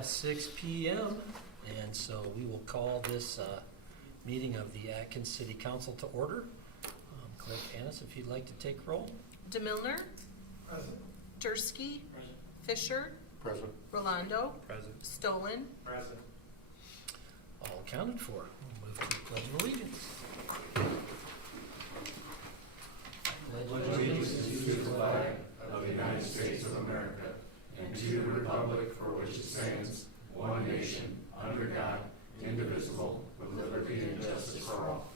have 6 p.m. and so we will call this meeting of the Atkins City Council to order. Clerk Annis, if you'd like to take roll. DeMilner. Present. Dursky. Present. Fisher. Present. Rolando. Present. Stolen. Present. All accounted for. We'll move to the Pledge of Allegiance. Pledge allegiance to the flag of the United States of America and to the republic for which it stands, one nation, under God, indivisible, with liberty and justice for all.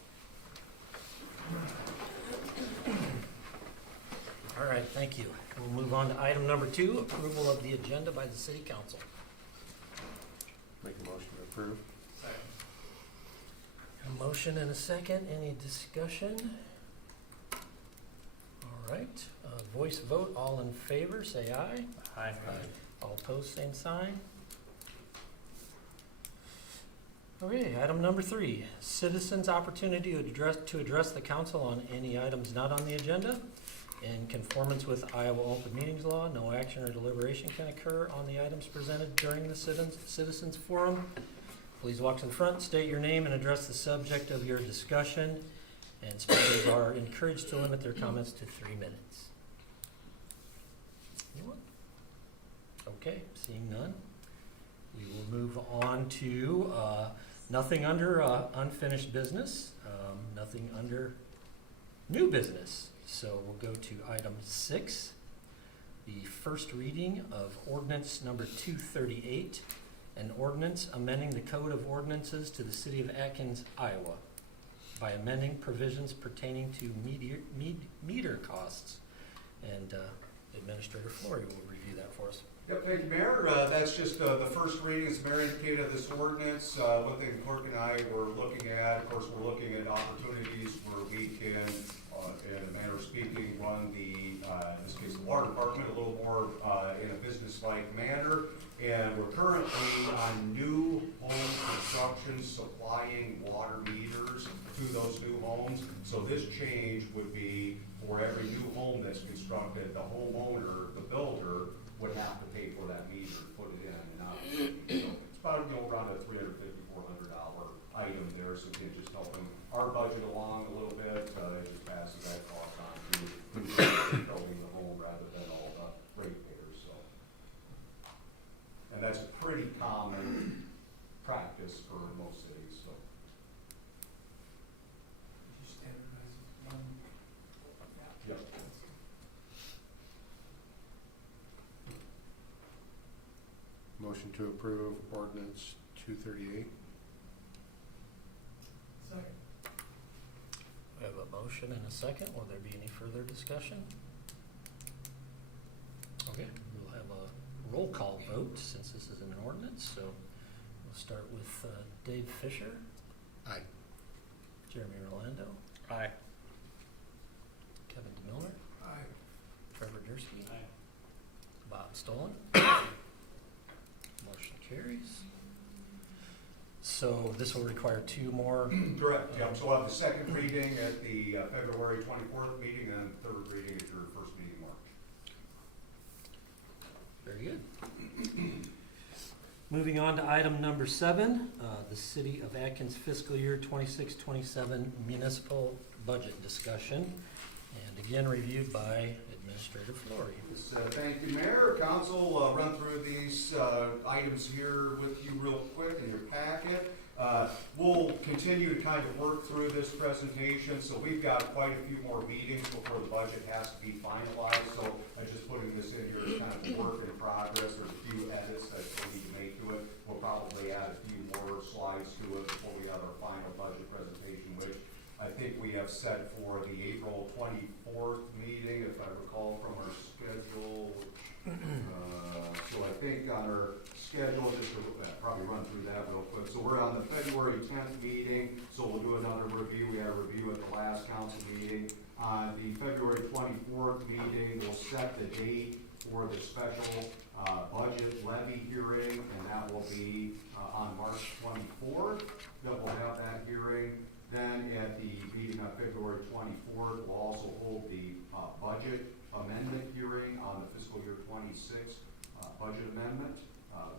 All right, thank you. We'll move on to item number 2, approval of the agenda by the City Council. Make a motion to approve. Second. A motion and a second. Any discussion? All right, voice vote. All in favor, say aye. Aye. All opposed, same sign. Okay, item number 3, citizens' opportunity to address the council on any items not on the agenda. In conformance with Iowa Open Meetings Law, no action or deliberation can occur on the items presented during the citizens forum. Please walk to the front, state your name, and address the subject of your discussion. And speakers are encouraged to limit their comments to 3 minutes. Anyone? Okay, seeing none. We will move on to nothing under unfinished business, nothing under new business. So we'll go to item 6, the first reading of ordinance number 238, an ordinance amending the Code of Ordinances to the City of Atkins, Iowa, by amending provisions pertaining to meter costs. And Administrator Flory will review that for us. Yep, thank you, Mayor. That's just the first reading, as the Mayor indicated, of this ordinance. One thing the clerk and I were looking at, of course, we're looking at opportunities where we can, in a manner of speaking, run the, in this case, the water department a little more in a business-like manner. And we're currently on new home construction supplying water meters to those new homes. So this change would be for every new home that's constructed, the homeowner, the builder, would have to pay for that meter to put it in. And it's about, around a $350, $400 item there. So again, just helping our budget along a little bit. It just passes that cost on to building the home rather than all the ratepayers. So, and that's a pretty common practice for most cities. So. Did you standardize one? Yep. Motion to approve ordinance 238. Second. We have a motion and a second. Will there be any further discussion? Okay, we'll have a roll call vote since this is an ordinance. So we'll start with Dave Fisher. Aye. Jeremy Rolando. Aye. Kevin DeMilner. Aye. Trevor Dursky. Aye. Bob Stolen. Motion carries. So this will require 2 more. Correct, yep. So we'll have the second reading at the February 24th meeting and third reading at your first meeting in March. Very good. Moving on to item number 7, the City of Atkins fiscal year 26-27 municipal budget discussion. And again, reviewed by Administrator Flory. Yes, thank you, Mayor. Council, run through these items here with you real quick in your packet. We'll continue to kind of work through this presentation, so we've got quite a few more meetings before the budget has to be finalized. So I'm just putting this in here as kind of a work in progress. There's a few edits that we need to make to it. We'll probably add a few more slides to it before we have our final budget presentation, which I think we have set for the April 24th meeting, if I recall from our schedule. So I think on our schedule, just to probably run through that real quick. So we're on the February 10th meeting, so we'll do another review. We had a review at the last council meeting. On the February 24th meeting, we'll set the date for the special budget levy hearing, and that will be on March 24th. That we'll have that hearing. Then at the meeting on February 24th, we'll also hold the budget amendment hearing on the fiscal year 26 budget amendment.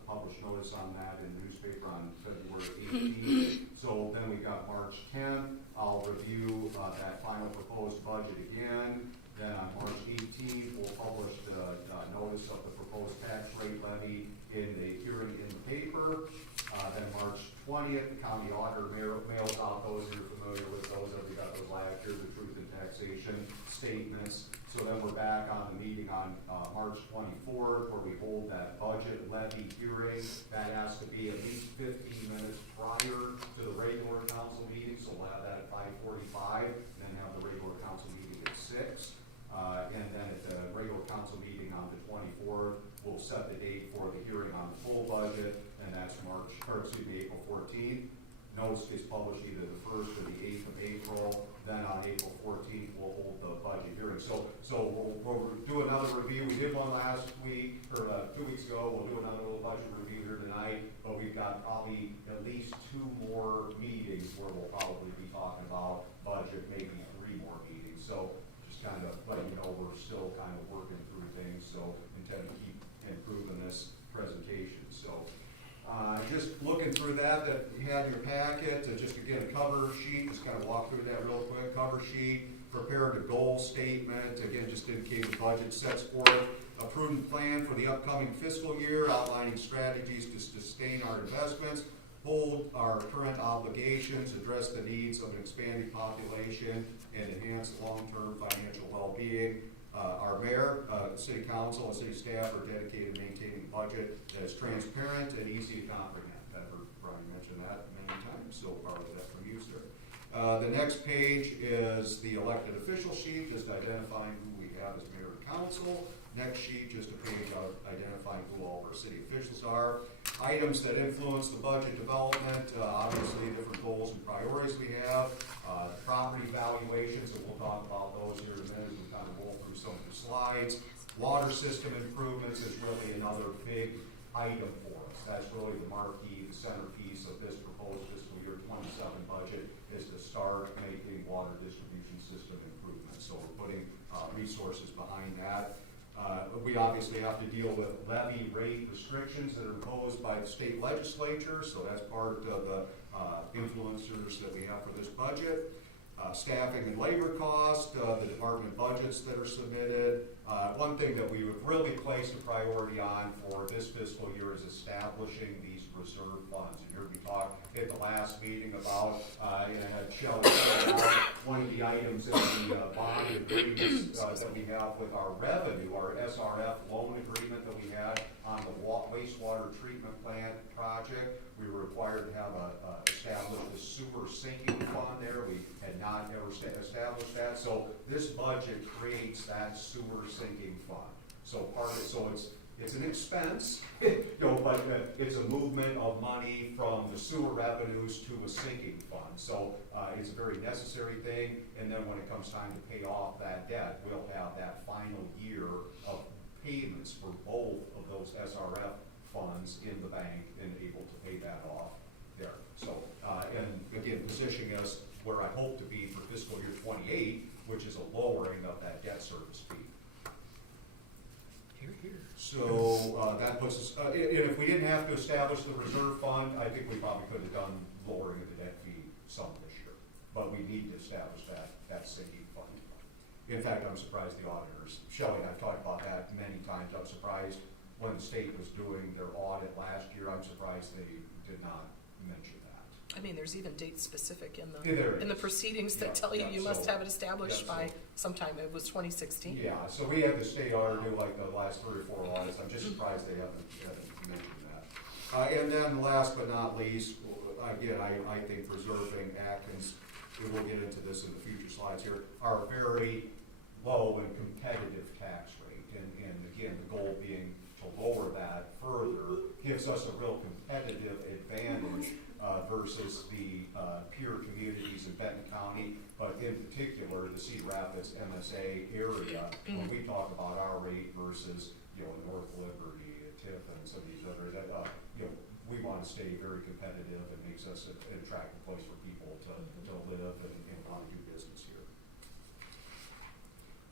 published notice on that in the newspaper on February 18th. So then we got March 10th. I'll review that final proposed budget again. Then on March 18th, we'll publish the notice of the proposed tax rate levy in the hearing in the paper. Then March 20th, the county auditor mails out those, you're familiar with those, that we got those last year, the truth in taxation statements. So then we're back on the meeting on March 24th, where we hold that budget levy hearing. That has to be at least 15 minutes prior to the regular council meeting, so we'll have that at 5:45, and then have the regular council meeting at 6. And then at the regular council meeting on the 24th, we'll set the date for the hearing on the full budget, and that's April 14th. Notice gets published either the 1st or the 8th of April. Then on April 14th, we'll hold the budget hearing. So we'll do another review. We did one last week, or 2 weeks ago. We'll do another little budget review here tonight, but we've got probably at least 2 more meetings where we'll probably be talking about budget, maybe 3 more meetings. So just kind of letting you know we're still kind of working through things, so intend to keep improving this presentation. So just looking through that you had in your packet, just again a cover sheet, just kind of walk through that real quick. Cover sheet, prepared a goal statement, again just indicating the budget sets forth a prudent plan for the upcoming fiscal year, outlining strategies to sustain our investments, hold our current obligations, address the needs of an expanding population, and enhance long-term financial well-being. Our mayor, city council, and city staff are dedicated to maintaining a budget that is transparent and easy to comprehend. I've heard Brian mention that many times, so probably that from you, sir. The next page is the elected official sheet, just identifying who we have as mayor and council. Next sheet, just a page of identifying who all of our city officials are. Items that influence the budget development, obviously different goals and priorities we have. Property valuations, and we'll talk about those here in a minute as we kind of roll through some of the slides. Water system improvements is really another big item for us. That's really the marquee, the centerpiece of this proposed fiscal year 27 budget, is to start making water distribution system improvements. So we're putting resources behind that. We obviously have to deal with levy rate restrictions that are imposed by the state legislature, so that's part of the influencers that we have for this budget. Staffing and labor cost, the department budgets that are submitted. One thing that we have really placed a priority on for this fiscal year is establishing these reserve funds. You heard me talk at the last meeting about, and I had Shelley one of the items in the bond agreements that we have with our revenue, our SRF loan agreement that we had on the wastewater treatment plant project. We were required to have established a sewer sinking fund there. We had not ever established that. So this budget creates that sewer sinking fund. So part of it, so it's an expense, but it's a movement of money from the sewer revenues to a sinking fund. So it's a very necessary thing. And then when it comes time to pay off that debt, we'll have that final year of payments for both of those SRF funds in the bank and able to pay that off there. So, and again, positioning us where I hope to be for fiscal year 28, which is a lowering of that debt service fee. Here, here. So that puts us, and if we didn't have to establish the reserve fund, I think we probably could have done lowering of the debt fee some this year. But we need to establish that sinking fund. In fact, I'm surprised the auditors, Shelley and I've talked about that many times. I'm surprised when the state was doing their audit last year, I'm surprised they did not mention that. I mean, there's even date specific in There the is. proceedings that Yeah, tell you yeah, you must so- have it established yeah, by so- sometime. It was 2016. Yeah, so we had the state auditor do like the last 3 or 4 audits. I'm just surprised they haven't mentioned that. And then last but not least, again, I think preserving Atkins, and we'll get into this in the future slides here, are very low and competitive tax rate. And again, the goal being to lower that further gives us a real competitive advantage versus the peer communities in Benton County, but in particular the Cedar Rapids MSA area. When we talk about our rate versus North Liberty, Tiffin, some of these other, we want to stay very competitive and makes us an attractive place for people to live and want to do business here.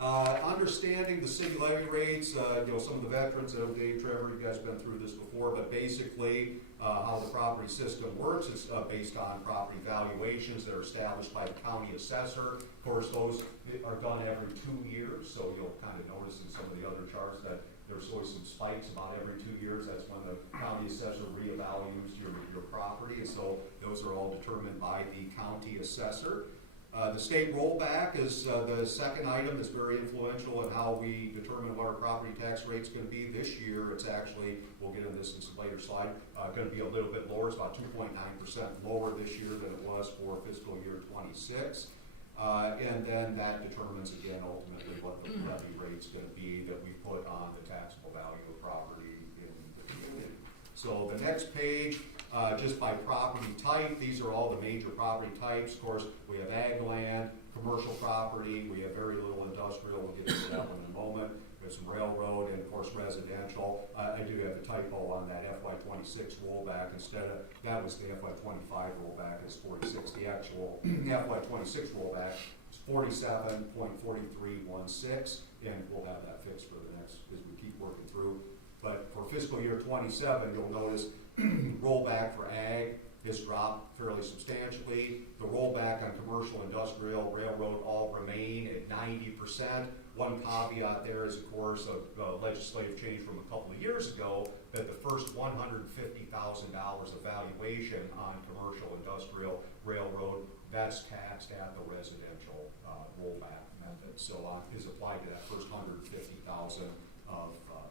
Under understanding the city levy rates, some of the veterans, Dave, Trevor, you guys have been through this before, but basically, how the property system works, it's based on property valuations that are established by the county assessor. Of course, those are done every 2 years, so you'll kind of notice in some of the other charts that there's always some spikes about every 2 years. That's when the county assessor reevaluates your property, and so those are all determined by the county assessor. The state rollback is the second item that's very influential in how we determine what our property tax rate's going to be. This year, it's actually, we'll get into this in some later slide, going to be a little bit lower. It's about 2.9% lower this year than it was for fiscal year 26. And then that determines, again, ultimately what the levy rate's going to be that we put on the taxable value of property in the community. So the next page, just by property type, these are all the major property types. Of course, we have ag land, commercial property, we have very little industrial, we'll get into that one in a moment. We have some railroad, and of course residential. I do have a typo on that FY26 rollback. Instead of, that was the FY25 rollback, is 46. The actual FY26 rollback is 47.4316, and we'll have that fixed for the next, as we keep working through. But for fiscal year 27, you'll notice rollback for ag has dropped fairly substantially. The rollback on commercial, industrial, railroad all remain at 90%. One caveat there is, of course, a legislative change from a couple of years ago that the first $150,000 of valuation on commercial, industrial, railroad, that's taxed at the residential rollback method. So is applied to that first $150,000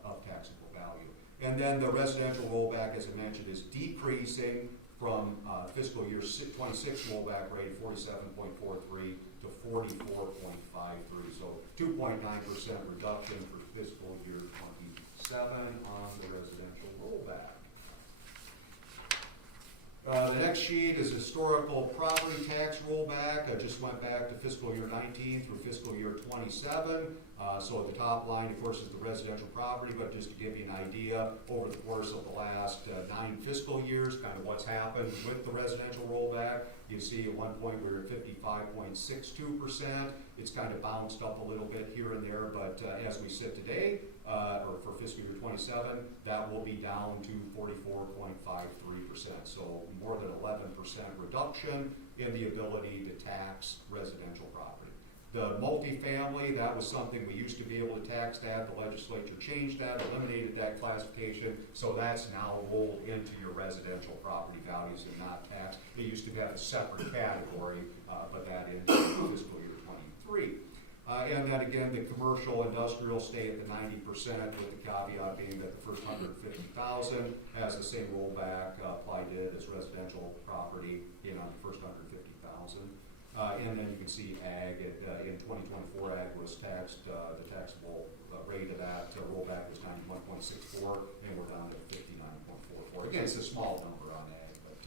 of taxable value. And then the residential rollback, as I mentioned, is decreasing from fiscal year 26 rollback rate 47.43 to 44.53. So 2.9% reduction for fiscal year 27 on the residential rollback. The next sheet is historical property tax rollback. I just went back to fiscal year 19 through fiscal year 27. So at the top line, of course, is the residential property, but just to give you an idea, over the course of the last 9 fiscal years, kind of what's happened with the residential rollback. You see at one point we were at 55.62%. It's kind of bounced up a little bit here and there, but as we sit today, or for fiscal year 27, that will be down to 44.53%. So more than 11% reduction in the ability to tax residential property. The multifamily, that was something we used to be able to tax that. The legislature changed that, eliminated that classification, so that's now rolled into your residential property values and not taxed. It used to have a separate category, but that into fiscal year 23. And then again, the commercial industrial stay at the 90%, with the caveat being that the first 150,000 has the same rollback applied to it as residential property, on the first 150,000. And then you can see ag in 2024, ag was taxed, the taxable rate of that rollback was 91.64, and we're down to 59.44. Again, it's a small number on ag, but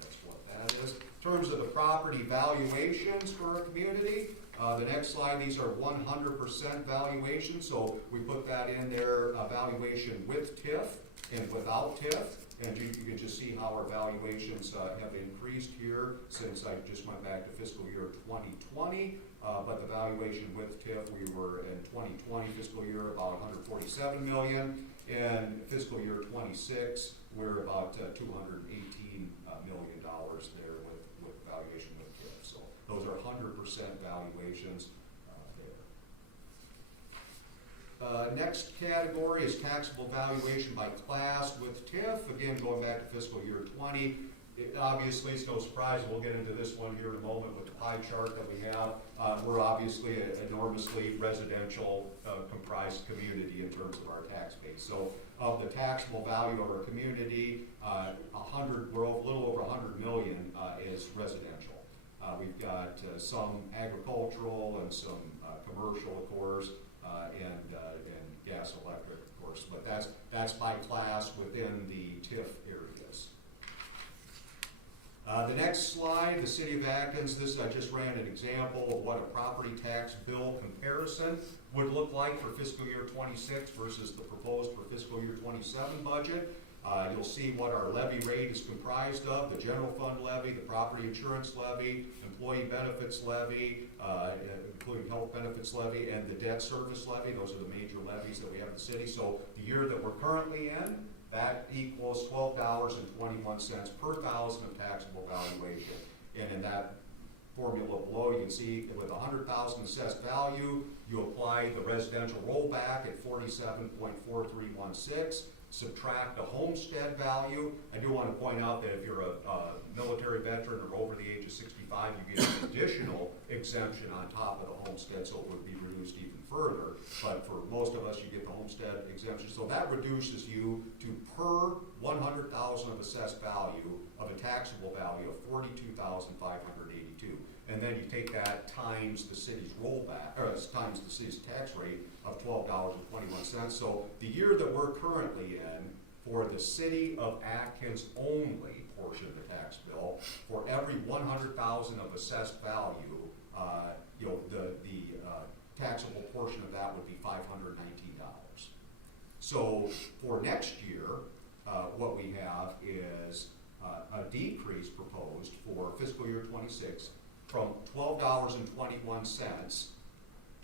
that's what that is. In terms of the property valuations for our community, the next slide, these are 100% valuations, so we put that in there, valuation with TIF and without TIF. And you can just see how our valuations have increased here since I just went back to fiscal year 2020. But the valuation with TIF, we were in 2020 fiscal year about $147 million. And fiscal year 26, we're about $218 million there with valuation with TIF. So those are 100% valuations. Next category is taxable valuation by class with TIF. Again, going back to fiscal year 20. Obviously, it's no surprise, we'll get into this one here in a moment with the pie chart that we have. We're obviously an enormously residential comprised community in terms of our tax base. So of the taxable value of our community, we're a little over 100 million is residential. We've got some agricultural and some commercial, of course, and gas, electric, of course, but that's by class within the TIF areas. The next slide, the City of Atkins, I just ran an example of what a property tax bill comparison would look like for fiscal year 26 versus the proposed for fiscal year 27 budget. You'll see what our levy rate is comprised of: the general fund levy, the property insurance levy, employee benefits levy, including health benefits levy, and the debt service levy. Those are the major levies that we have in the city. So the year that we're currently in, that equals $12.21 per thousand of taxable valuation. And in that formula below, you can see with 100,000 assessed value, you apply the residential rollback at 47.4316, subtract the homestead value. I do want to point out that if you're a military veteran or over the age of 65, you get an additional exemption on top of the homestead, so it would be reduced even further. But for most of us, you get the homestead exemption. So that reduces you to per 100,000 of assessed value of a taxable value of 42,582. And then you take that times the city's rollback, or times the city's tax rate of $12.21. So the year that we're currently in, for the city of Atkins only portion of the tax bill, for every 100,000 of assessed value, the taxable portion of that would be $519. So for next year, what we have is a decrease proposed for fiscal year 26 from $12.21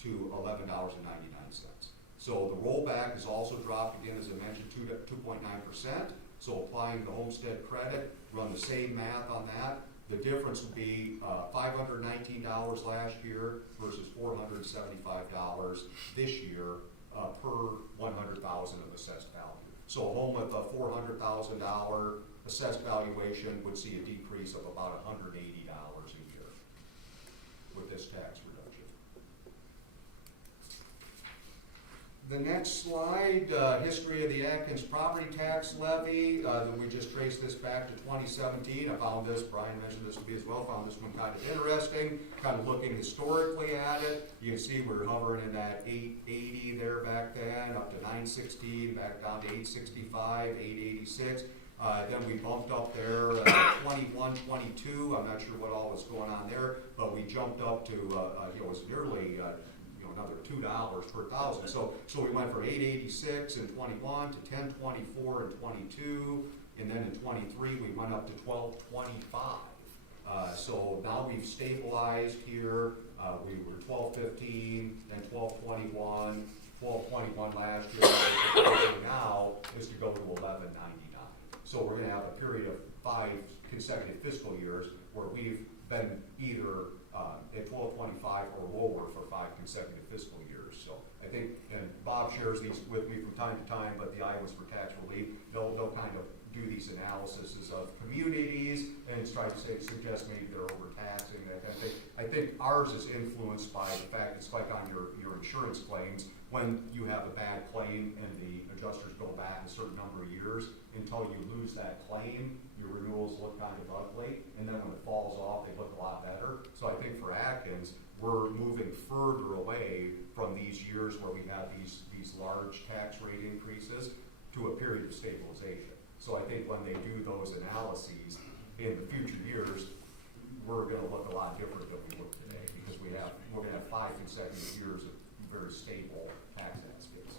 to $11.99. So the rollback is also dropped again, as I mentioned, 2.9%. So applying the homestead credit, run the same math on that. The difference would be $519 last year versus $475 this year per 100,000 of assessed value. So a home with a $400,000 assessed valuation would see a decrease of about $180 a year with this tax reduction. The next slide, history of the Atkins property tax levy. We just traced this back to 2017. I found this, Brian mentioned this to me as well, found this one kind of interesting, kind of looking historically at it. You can see we're hovering in that 880 there back then, up to 916, back down to 865, 886. Then we bumped up there 21, 22. I'm not sure what all was going on there, but we jumped up to, it was nearly another $2 per thousand. So we went from 886 in 21 to 1024 in 22, and then in 23 we went up to 1225. So now we've stabilized here. We were 1215, then 1221, 1221 last year. The proposal now is to go to 1199. So we're going to have a period of 5 consecutive fiscal years where we've been either at 1225 or lower for 5 consecutive fiscal years. So I think, and Bob shares these with me from time to time, but the Iowas for Tax Relief, they'll kind of do these analyses of communities and try to suggest maybe they're overtaxing, that kind of thing. I think ours is influenced by the fact it's like on your insurance claims. When you have a bad claim and the adjusters go back a certain number of years, until you lose that claim, your renewals look kind of ugly, and then when it falls off, they look a lot better. So I think for Atkins, we're moving further away from these years where we have these large tax rate increases to a period of stabilization. So I think when they do those analyses in the future years, we're going to look a lot different than we look today, because we're going to have 5 consecutive years of very stable tax landscapes.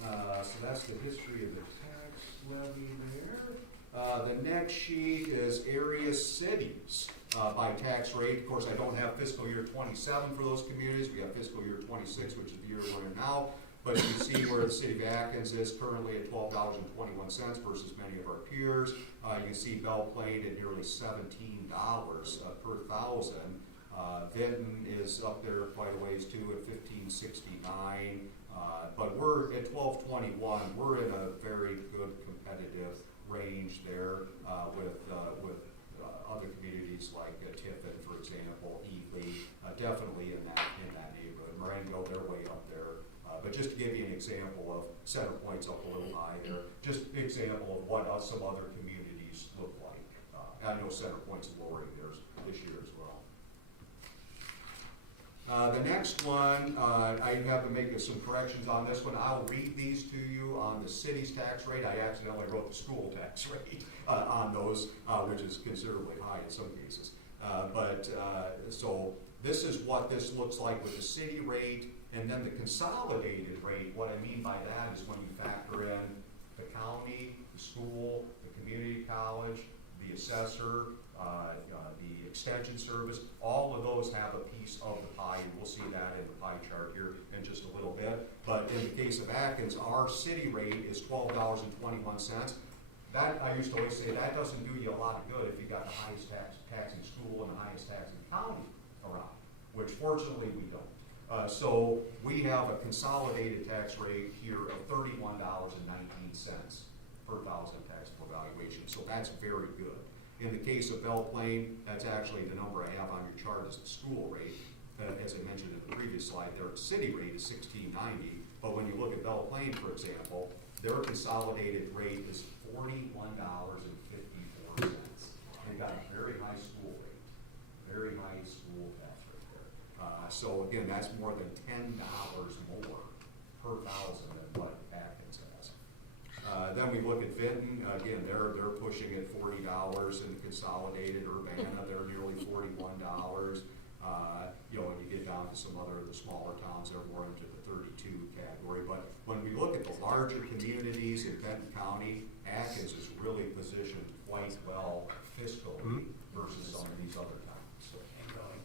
So that's the history of the tax levy there. The next sheet is area cities by tax rate. Of course, I don't have fiscal year 27 for those communities. We have fiscal year 26, which is the year we're in now. But you can see where the city of Atkins is currently at $12.21 versus many of our peers. You can see Belle Plaine at nearly $17 per thousand. Vinton is up there quite a ways too at $15.69. But we're at $12.21. We're in a very good competitive range there with other communities like Tiffin, for example, Ely, definitely in that neighborhood. Marengo, they're way up there. But just to give you an example of Center Point's up a little higher, just an example of what some other communities look like. I know Center Point's lowering theirs this year as well. The next one, I have to make some corrections on this one. I'll read these to you on the city's tax rate. I accidentally wrote the school tax rate on those, which is considerably high in some cases. So this is what this looks like with the city rate, and then the consolidated rate. What I mean by that is when you factor in the county, the school, the community college, the assessor, the extension service, all of those have a piece of the pie, and we'll see that in the pie chart here in just a little bit. But in the case of Atkins, our city rate is $12.21. That, I used to always say, that doesn't do you a lot of good if you got the highest taxing school and the highest taxing county around, which fortunately we don't. So we have a consolidated tax rate here of $31.19 per thousand taxable valuation, so that's very good. In the case of Belle Plaine, that's actually the number I have on your chart as the school rate. As I mentioned in the previous slide, their city rate is $16.90, but when you look at Belle Plaine, for example, their consolidated rate is $41.54. They've got a very high school rate, very high school tax rate there. So again, that's more than $10 more per thousand than what Atkins has. Then we look at Vinton, again, they're pushing at $40 in the consolidated. Urbana, they're nearly $41. When you get down to some other of the smaller towns, they're more into the 32 category. But when we look at the larger communities in Benton County, Atkins is really positioned quite well fiscally versus some of these other towns.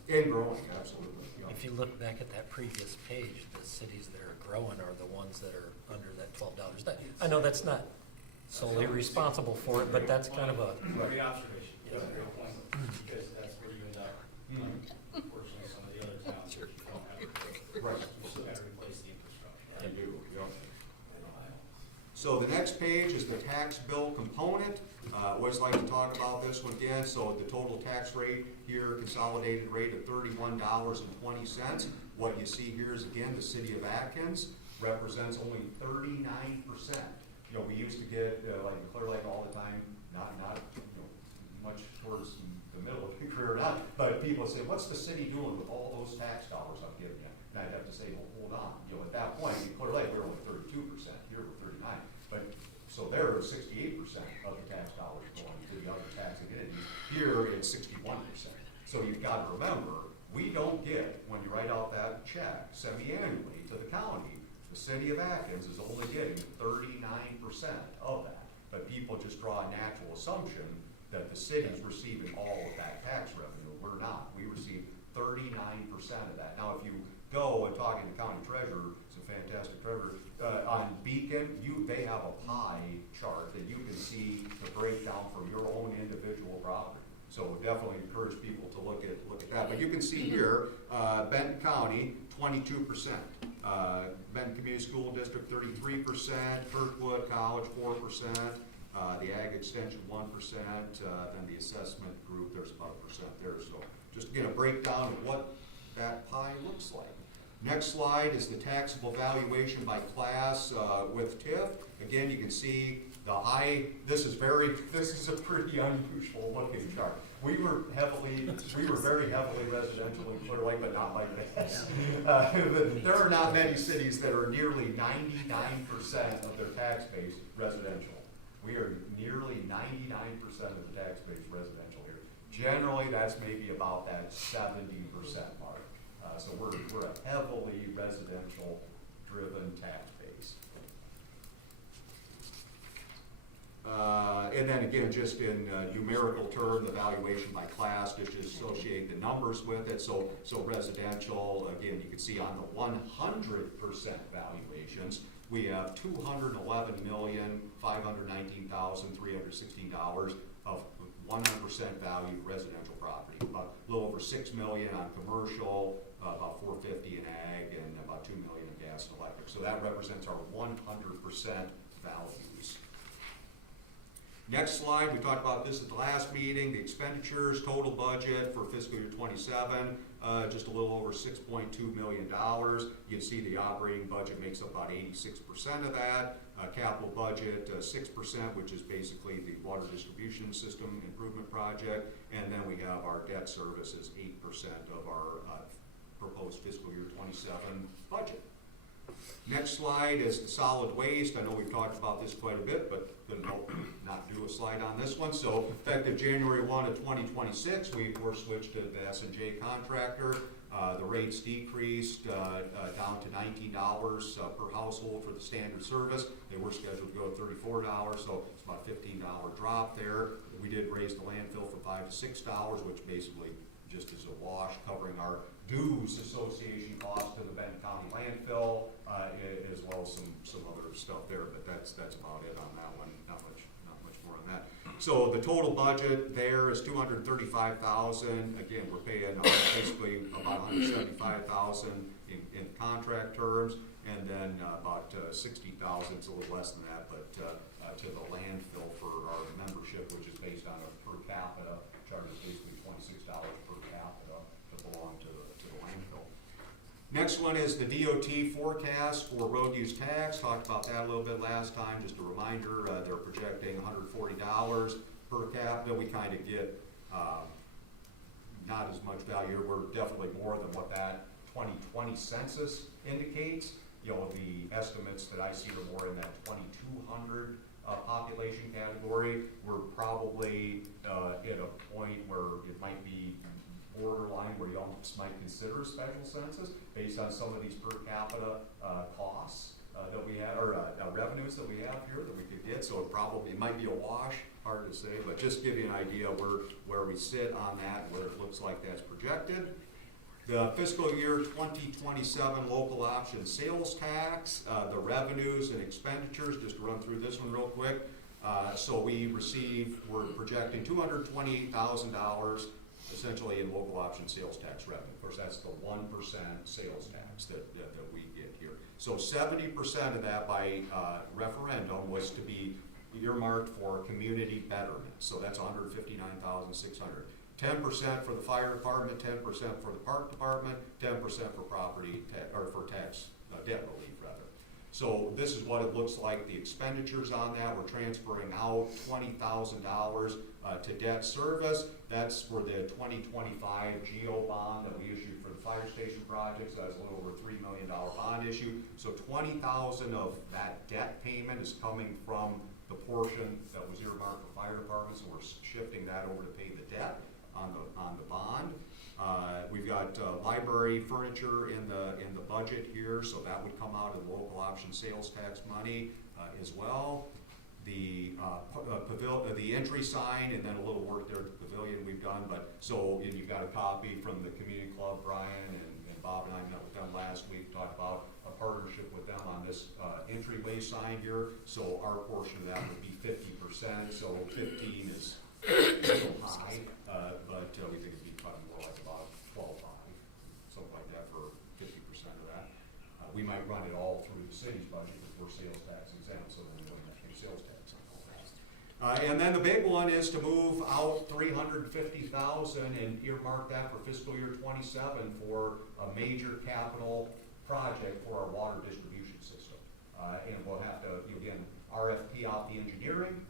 And growing, absolutely. Yeah. If you look back at that previous page, the cities that are growing are the ones that are under that $12. I know that's not solely responsible for it, but that's kind of a. Great observation. That's a great point, because that's where you end up. Unfortunately, some of the other towns, if you don't have it, Right. you still got to replace the infrastructure. I do, yeah. So the next page is the tax bill component. Always like to talk about this one again. So the total tax rate here, consolidated rate of $31.20. What you see here is, again, the city of Atkins represents only 39%. We used to get like Clear Lake all the time, not much towards the middle of the career, but people say, what's the city doing with all those tax dollars I'm giving you? And I'd have to say, well, hold on. At that point, in Clear Lake, we're only 32%. Here we're 39. But so there are 68% of the tax dollars going to the other taxing entities. Here it's 61%. So you've got to remember, we don't get, when you write out that check semi-annually to the county, the city of Atkins is only getting 39% of that. But people just draw a natural assumption that the city's receiving all of that tax revenue. We're not. We receive 39% of that. Now, if you go and talk to the county treasurer, it's a fantastic treasurer, on Beacon, they have a pie chart that you can see the breakdown for your own individual property. So definitely encourage people to look at that. But you can see here, Benton County, 22%. Benton Community School District, 33%. Kirkwood College, 4%. The Ag Extension, 1%. Then the assessment group, there's about 1% there. So just to get a breakdown of what that pie looks like. Next slide is the taxable valuation by class with TIF. Again, you can see the high. This is a pretty unusual looking chart. We were very heavily residential in Clear Lake, but not like this. There are not many cities that are nearly 99% of their tax base residential. We are nearly 99% of the tax base residential here. Generally, that's maybe about that 70% mark. So we're a heavily residential-driven tax base. And then again, just in numerical term, the valuation by class, just to associate the numbers with it. So residential, again, you can see on the 100% valuations, we have $211,519,316 of 100% valued residential property. About a little over $6 million on commercial, about $450 in ag, and about $2 million in gas and electric. So that represents our 100% values. Next slide, we talked about this at the last meeting, the expenditures, total budget for fiscal year 27, just a little over $6.2 million. You can see the operating budget makes up about 86% of that. Capital budget, 6%, which is basically the water distribution system improvement project. And then we have our debt service is 8% of our proposed fiscal year 27 budget. Next slide is the solid waste. I know we've talked about this quite a bit, but gonna not do a slide on this one. So effective January 1 of 2026, were switched to the S&J contractor. The rates decreased down to $19 per household for the standard service. They were scheduled to go to $34, so it's about a $15 drop there. We did raise the landfill from $5 to $6, which basically just is a wash, covering our dues association costs to the Benton County landfill, as well as some other stuff there. But that's about it on that one. Not much more on that. So the total budget there is $235,000. Again, we're paying basically about $175,000 in contract terms, and then about $60,000, it's a little less than that, but to the landfill for our membership, which is based on a per capita charge, is basically $26 per capita to belong to the landfill. Next one is the DOT forecast for road use tax. Talked about that a little bit last time. Just a reminder, they're projecting $140 per capita. We kind of get not as much value. We're definitely more than what that 2020 census indicates. You know, the estimates that I see are more in that 2,200 population category. We're probably at a point where it might be borderline where you almost might consider a special census based on some of these per capita costs that we have, or revenues that we have here that we could get. So it might be a wash, hard to say, but just give you an idea where we sit on that and where it looks like that's projected. The fiscal year 2027 local option sales tax, the revenues and expenditures, just to run through this one real quick. So we're projecting $228,000 essentially in local option sales tax revenue. Of course, that's the 1% sales tax that we get here. So 70% of that by referendum was to be earmarked for community betterment. So that's $159,600. 10% for the fire department, 10% for the park department, 10% for property tax, or for tax debt relief rather. So this is what it looks like, the expenditures on that. We're transferring out $20,000 to debt service. That's for the 2025 GEO bond that we issued for the fire station projects. That's a little over $3 million bond issue. So $20,000 of that debt payment is coming from the portion that was earmarked for fire departments, and we're shifting that over to pay the debt on the bond. We've got library furniture in the budget here, so that would come out of the local option sales tax money as well. The entry sign, and then a little work there at the pavilion we've done. But so you've got a copy from the community club. Brian and Bob and I met with them last week. Talked about a partnership with them on this entryway sign here. So our portion of that would be 50%. So 15 is still high, but we think it'd be probably more like about 12.5, something like that for 50% of that. We might run it all through the city's budget because we're sales tax exempt, so then we don't have to pay sales tax on all that. And then the big one is to move out $350,000 and earmark that for fiscal year 27 for a major capital project for our water distribution system. And we'll have to, again, RFP out the engineering,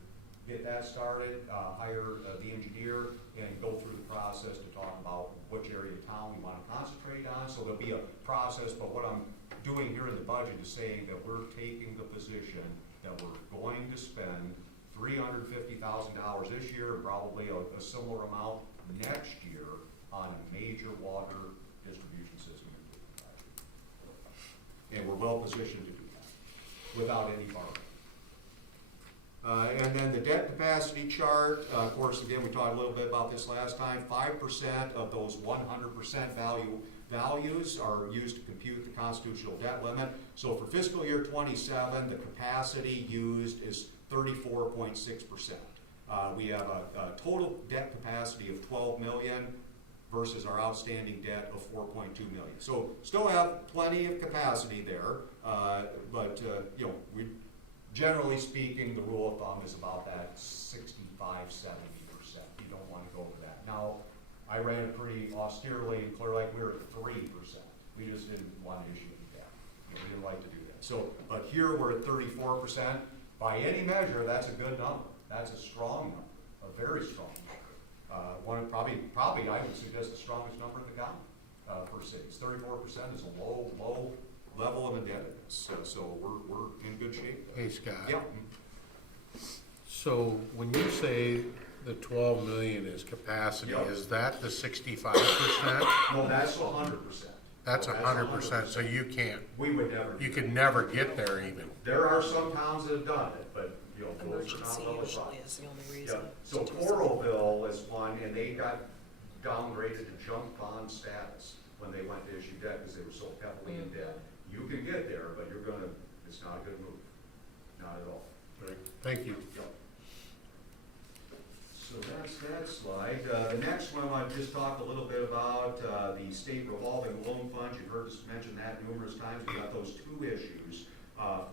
get that started, hire the engineer, and go through the process to talk about which area of town we want to concentrate on. So there'll be a process, but what I'm doing here in the budget is saying that we're taking the position that we're going to spend $350,000 this year, and probably a similar amount next year on a major water distribution system improvement project. And we're well positioned to do that without any borrowing. And then the debt capacity chart, of course, again, we talked a little bit about this last time. 5% of those 100% values are used to compute the constitutional debt limit. So for fiscal year 27, the capacity used is 34.6%. We have a total debt capacity of 12 million versus our outstanding debt of 4.2 million. So still have plenty of capacity there, but we. Generally speaking, the rule of thumb is about that 65-70%. You don't want to go over that. Now, I ran it pretty austerely and Clear Lake, we were at 3%. We just didn't want to issue any debt. We didn't like to do that. So, but here we're at 34%. By any measure, that's a good number. That's a strong number, a very strong number. Probably I would suggest the strongest number in the county for cities. 34% is a low level of indebtedness, so we're in good shape. Hey, Scott. Yeah, So when you say the 12 million is capacity, Yep. is that the 65%? no, that's 100%. That's No, 100%, so you can't, We would never. do you that. could never get there even. There are some towns that have done it, but, those are Emergency not level usually projects. is the only Yeah, reason. so to do something. Coralville is one, and they got downgraded to junk bond status when they went to issue debt because they were so heavily in debt. You can get there, but it's not a good move, not at all. Right. Thank you. Yep. So that's that slide. The next one, I want to just talk a little bit about the state revolving loan fund. You've heard us mention that numerous times. We got those two issues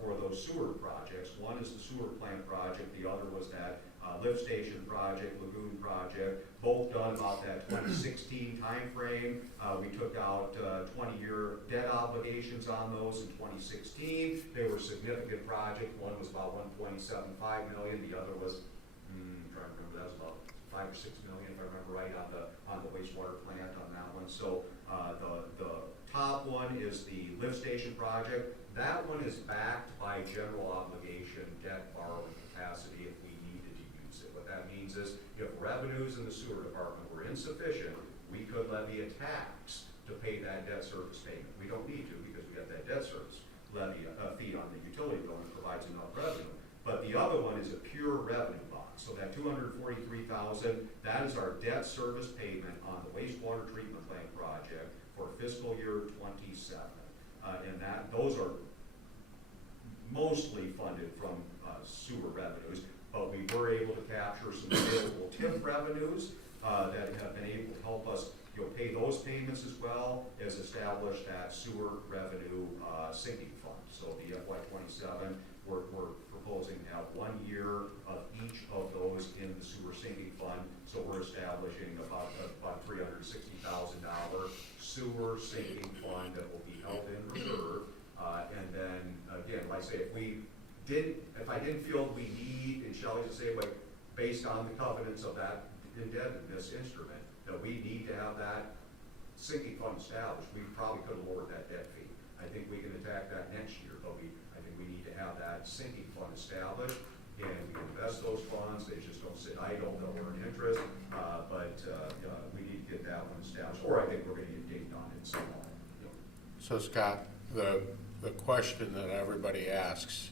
for those sewer projects. One is the sewer plant project, the other was that lift station project, lagoon project, both done about that 2016 timeframe. We took out 20-year debt obligations on those in 2016. They were significant projects. One was about 1.75 million, the other was, trying to remember, that was about 5 or 6 million, if I remember right, on the wastewater plant on that one. So the top one is the lift station project. That one is backed by general obligation debt borrowing capacity if we needed to use it. What that means is if revenues in the sewer department were insufficient, we could levy a tax to pay that debt service payment. We don't need to because we got that debt service levy fee on the utility bill and it provides enough revenue. But the other one is a pure revenue bond. So that $243,000, that is our debt service payment on the wastewater treatment plant project for fiscal year 27. And those are mostly funded from sewer revenues, but we were able to capture some available TIF revenues that have been able to help us pay those payments as well as establish that sewer revenue sinking fund. So the FY27, we're proposing to have 1 year of each of those in the sewer sinking fund. So we're establishing about $360,000 sewer sinking fund that will be held in reserve. And then again, like I say, if I didn't feel we need, and Shelley to say, like, based on the covenants of that indebtedness instrument, that we need to have that sinking fund established, we probably could have lowered that debt fee. I think we can attack that next year, but I think we need to have that sinking fund established, and we can invest those funds. They just don't sit idle, they'll earn interest, but we need to get that one established, or I think we're gonna get dinged on it somehow. So Scott, the question that everybody asks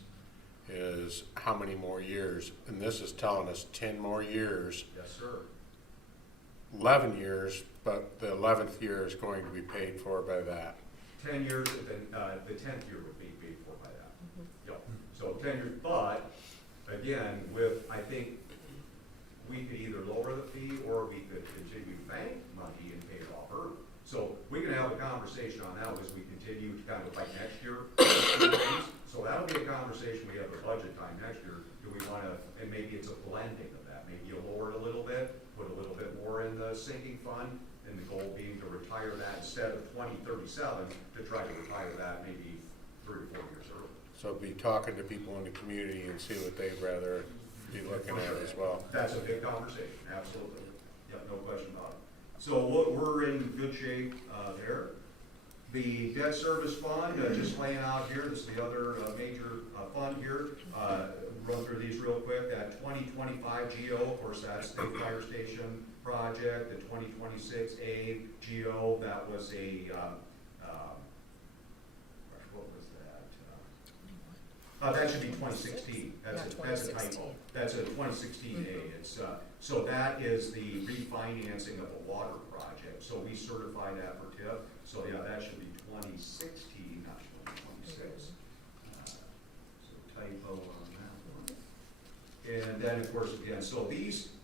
is how many more years? And this is telling us 10 more years, Yes, sir. 11 years, but the 11th year is going to be paid for by that. 10 years, then the 10th year would be paid for by that. Yep. So 10 years, but again, I think we could either lower the fee or we could continue to bank money and pay it off early. So we can have a conversation on that as we continue to kind of like next year. So that'll be a conversation we have at budget time next year. Do we want to, and maybe it's a blending of that. Maybe you lower it a little bit, put a little bit more in the sinking fund, and the goal being to retire that instead of 2037, to try to retire that maybe 3 or 4 years early. So be talking to people in the community and see what they'd rather be looking at as well. That's a big conversation, absolutely. Yep, no question about it. So we're in good shape there. The debt service fund, just laying out here, this is the other major fund here. Run through these real quick. That 2025 GO, of course, that's the fire station project. The 2026 A GO, that was a, what was that? That should be 2016. That's a typo. That's a 2016 A. It's so that is the refinancing of a water project. So we certify that for TIF. So yeah, that should be 2016, not 2026. So typo on that one. And then of course again, so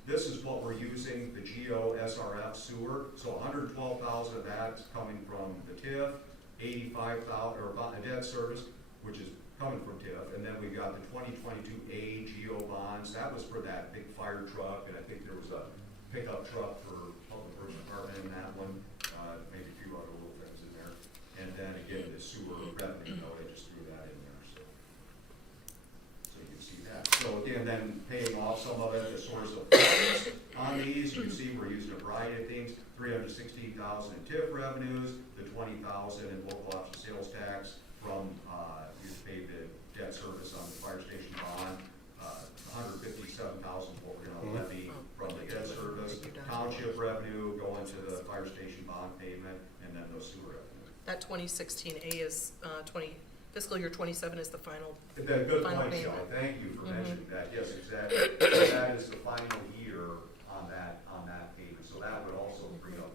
this is what we're using, the GO SRF sewer. So 112,000 of that's coming from the TIF, 85,000 or about the debt service, which is coming from TIF, and then we got the 2022 A GO bonds. That was for that big fire truck, and I think there was a pickup truck for public works department in that one, maybe a few other little things in there. And then again, the sewer revenue note, I just threw that in there, so you can see that. So again, then paying off some of it, the source of funds on these, you can see we're using a variety of things. 316,000 in TIF revenues, the 20,000 in local option sales tax from, you paid the debt service on the fire station bond. $157,000 is what we're gonna levy from the debt service, township revenue going to the fire station bond payment, and then those sewer revenue. That 2016A is, fiscal year 27 is the final. Good Final point, payment. Shelley, thank you for Mhm. mentioning that, yes, exactly. So that is the final year on that payment, so that would also free up,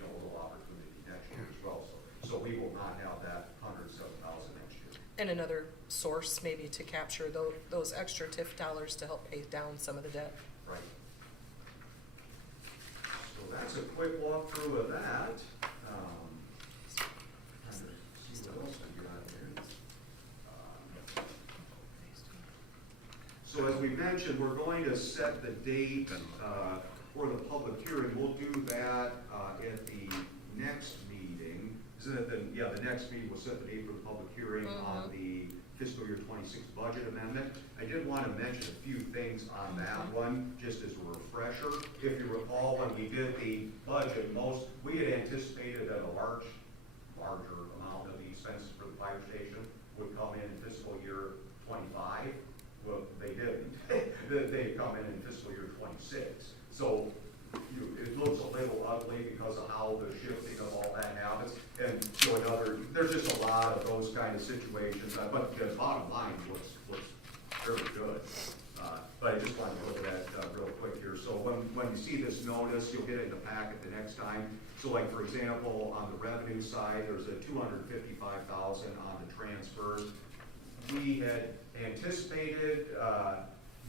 a little opportunity next year as well, so we will not have that $107,000 next year. And another source maybe to capture those extra TIF dollars to help pay down some of the debt. Right. So that's a quick walkthrough of that. Trying to see what else we got here. So as we mentioned, we're going to set the date for the public hearing. We'll do that at the next meeting. Isn't it the next meeting, we'll set the date for the public hearing on the fiscal year 26 budget amendment. I did want to mention a few things on that one, just as a refresher. If you recall, when we did the budget, we had anticipated that a larger amount of the expenses for the fire station would come in fiscal year 25. Well, they didn't. They come in fiscal year 26. So it looks a little ugly because of how the shifting of all that happens. And there's just a lot of those kind of situations. But the bottom line looks very good. But I just wanted to look at that real quick here. So when you see this notice, you'll get it in the packet the next time. So like, for example, on the revenue side, there's a $255,000 on the transfers. We had anticipated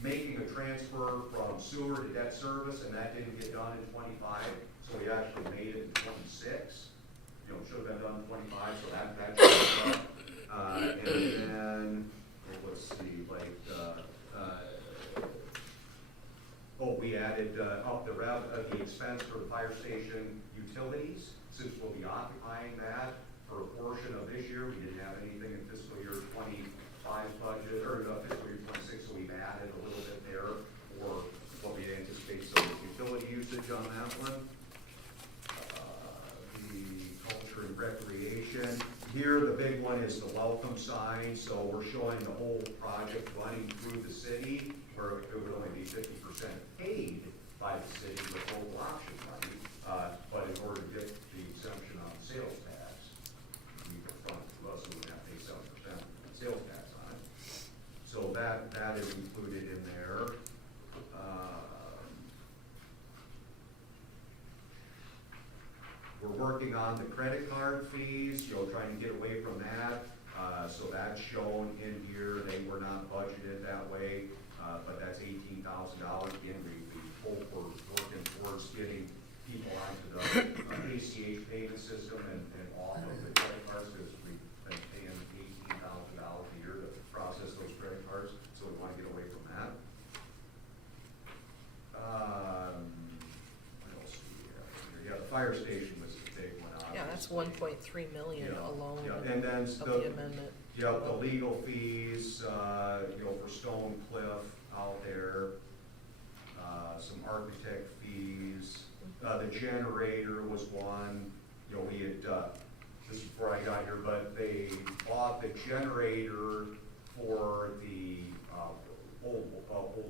making a transfer from sewer to debt service, and that didn't get done in 25, so we actually made it in 26. Should have been done in 25, so that should up. And then, let's see, we added up the expense for the fire station utilities, since we'll be occupying that for a portion of this year. We didn't have anything in fiscal year 25 budget, or fiscal year 26, so we've added a little bit there for what we anticipate some utility usage on that one. The culture and recreation. Here, the big one is the welcome sign, so we're showing the whole project running through the city, where it would only be 50% paid by the city with local option money, but in order to get the exemption on the sales tax, you can front to us, we would have to pay 7% sales tax on it. So that is included in there. We're working on the credit card fees, trying to get away from that. So that's shown in here. They were not budgeted that way, but that's $18,000. Again, we hope we're working towards getting people onto the ACH payment system and off of the credit cards, because we've been paying $18,000 a year to process those credit cards, so we want to get away from that. What else do we have here? Yeah, the fire station was the big one, obviously. Yeah, that's 1.3 million alone Yeah, and then of the amendment. Yeah, the legal fees, for Stone Cliff out there, some architect fees, the generator was one, we had, this is before I got here, but they bought the generator for the, old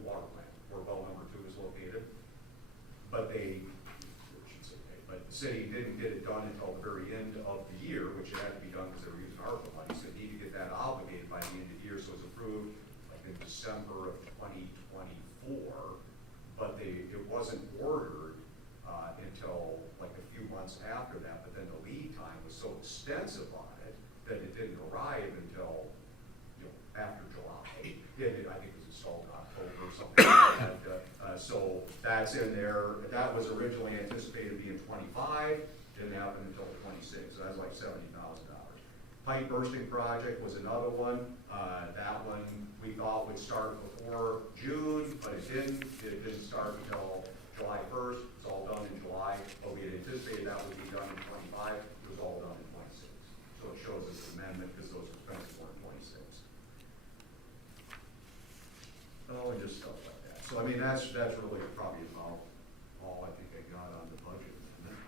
water plant, where well number 2 is located. But the city didn't get it done until the very end of the year, which it had to be done because they were using ARPA money, so they need to get that obligated by the end of the year, so it was approved, I think, December of 2024, but it wasn't ordered until like a few months after that, but then the lead time was so extensive on it that it didn't arrive until, after July. I think it was installed in October or something like that. So that's in there. That was originally anticipated to be in 25, didn't happen until 26, so that's like $70,000. Pipe bursting project was another one. That one we thought would start before June, but it didn't. It didn't start until July 1st. It's all done in July, but we had anticipated that would be done in 25. It was all done in 26. So it shows this amendment because those expenses were in 26. Oh, and just stuff like that. So I mean, that's really probably about all I think I got on the budget amendment.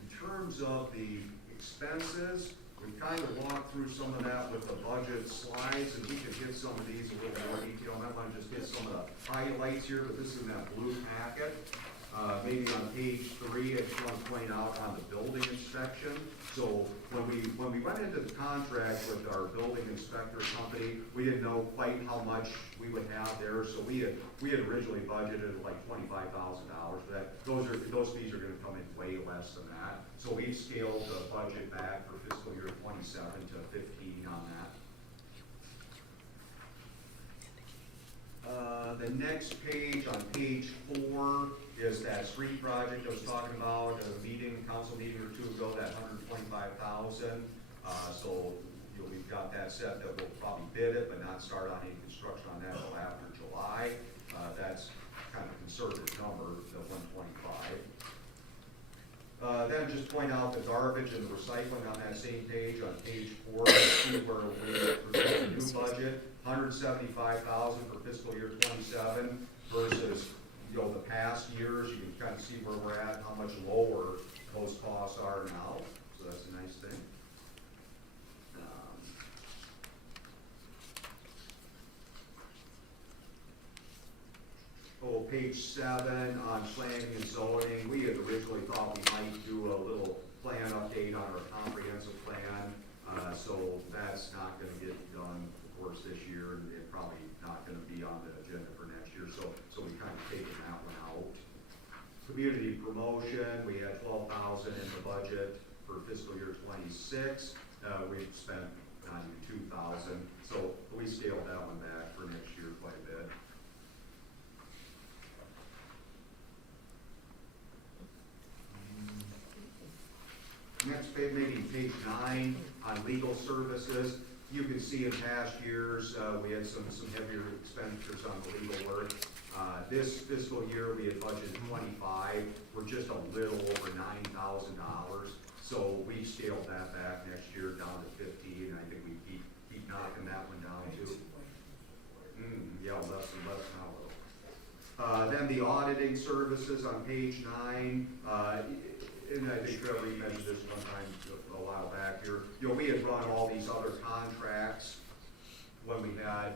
In terms terms of the expenses, we've kind of walked through some of that with the budget slides, and we could hit some of these a little more detail. I might want to just hit some of the highlights here, but this is in that blue packet. Maybe on page 3, I just want to point out on the building inspection. So when we went into the contract with our building inspector company, we didn't know quite how much we would have there. So we had originally budgeted like $25,000, but those fees are going to come in way less than that. So we scaled the budget back for fiscal year 27 to 15 on that. The next page, on page 4, is that street project I was talking about, a council meeting or two ago, that $125,000. So we've got that set that we'll probably bid it, but not start on any construction on that until after July. That's kind of a conservative number, the 125. Then just point out the garbage and the recycling on that same page, on page 4, you see where we present a new budget, $175,000 for fiscal year 27 versus the past years. You can kind of see where we're at, how much lower those costs are now. So that's a nice thing. Page 7 on planning and zoning. We had originally thought we might do a little plan update on our comprehensive plan. So that's not going to get done, of course, this year, and it's probably not going to be on the agenda for next year. So we kind of taken that one out. Community promotion, we had $12,000 in the budget for fiscal year 26. We've spent not even $2,000. So we scaled that one back for next year quite a bit. Next page, maybe page 9 on legal services. You can see in past years, we had some heavier expenditures on the legal work. This fiscal year, we had budgeted 25. We're just a little over $9,000. So we scaled that back next year down to 15. I think we keep knocking that one down too. Yeah, less and less now. Then the auditing services on page 9. And I think Trevor, you mentioned this one time a while back here. We had run all these other contracts when we had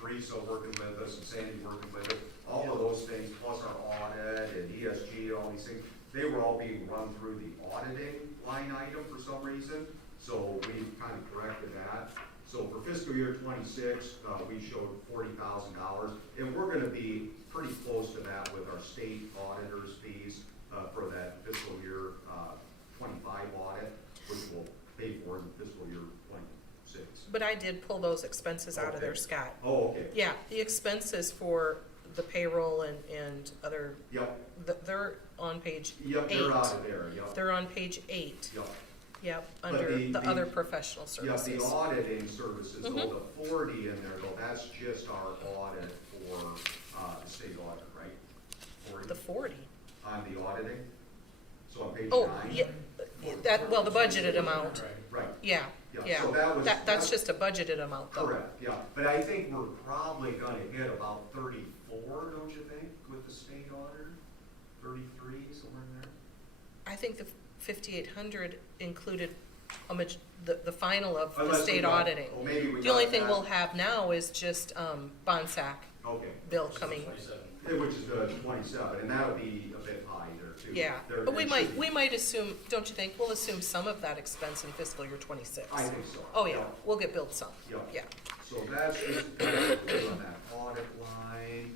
Teresa working with us and Sandy working with us. All of those things, plus our audit and ESG, all these things, they were all being run through the auditing line item for some reason. So we kind of corrected that. So for fiscal year 26, we showed $40,000, and we're going to be pretty close to that with our state auditors' fees. For that fiscal year 25 audit, which we'll pay for in fiscal year 26. But I did pull those expenses out of there, Scott. Oh, okay. Yeah, the expenses for the payroll and other, Yep. they're on page 8. Yep, they're out of there, yep. They're on page 8. Yep. Yep, But under the other professional services. Yep, the auditing services, Mhm. though, the 40 in there, though, that's just our audit for the state audit, right? 40 The 40. on the auditing. So on page Oh, 9. yeah, the budgeted amount. Right. Yeah, Yeah, yeah. so that was- That's just a budgeted amount, though. Correct, yeah, but I think we're probably gonna hit about 34, don't you think, with the state auditor? 33, somewhere in there? I think the 5,800 included the final of the Unless we state got- auditing. oh, maybe we The only got thing that. we'll have now is just Bonsack Okay, bill coming. which is 27, and that'll be a bit high there too. Yeah, There- but we it might, should- we might assume, don't you think, we'll assume some of that expense in fiscal year 26. I think so. Oh, yeah, we'll get billed some, Yeah. yeah. So that's just kind of what we're doing on that audit line.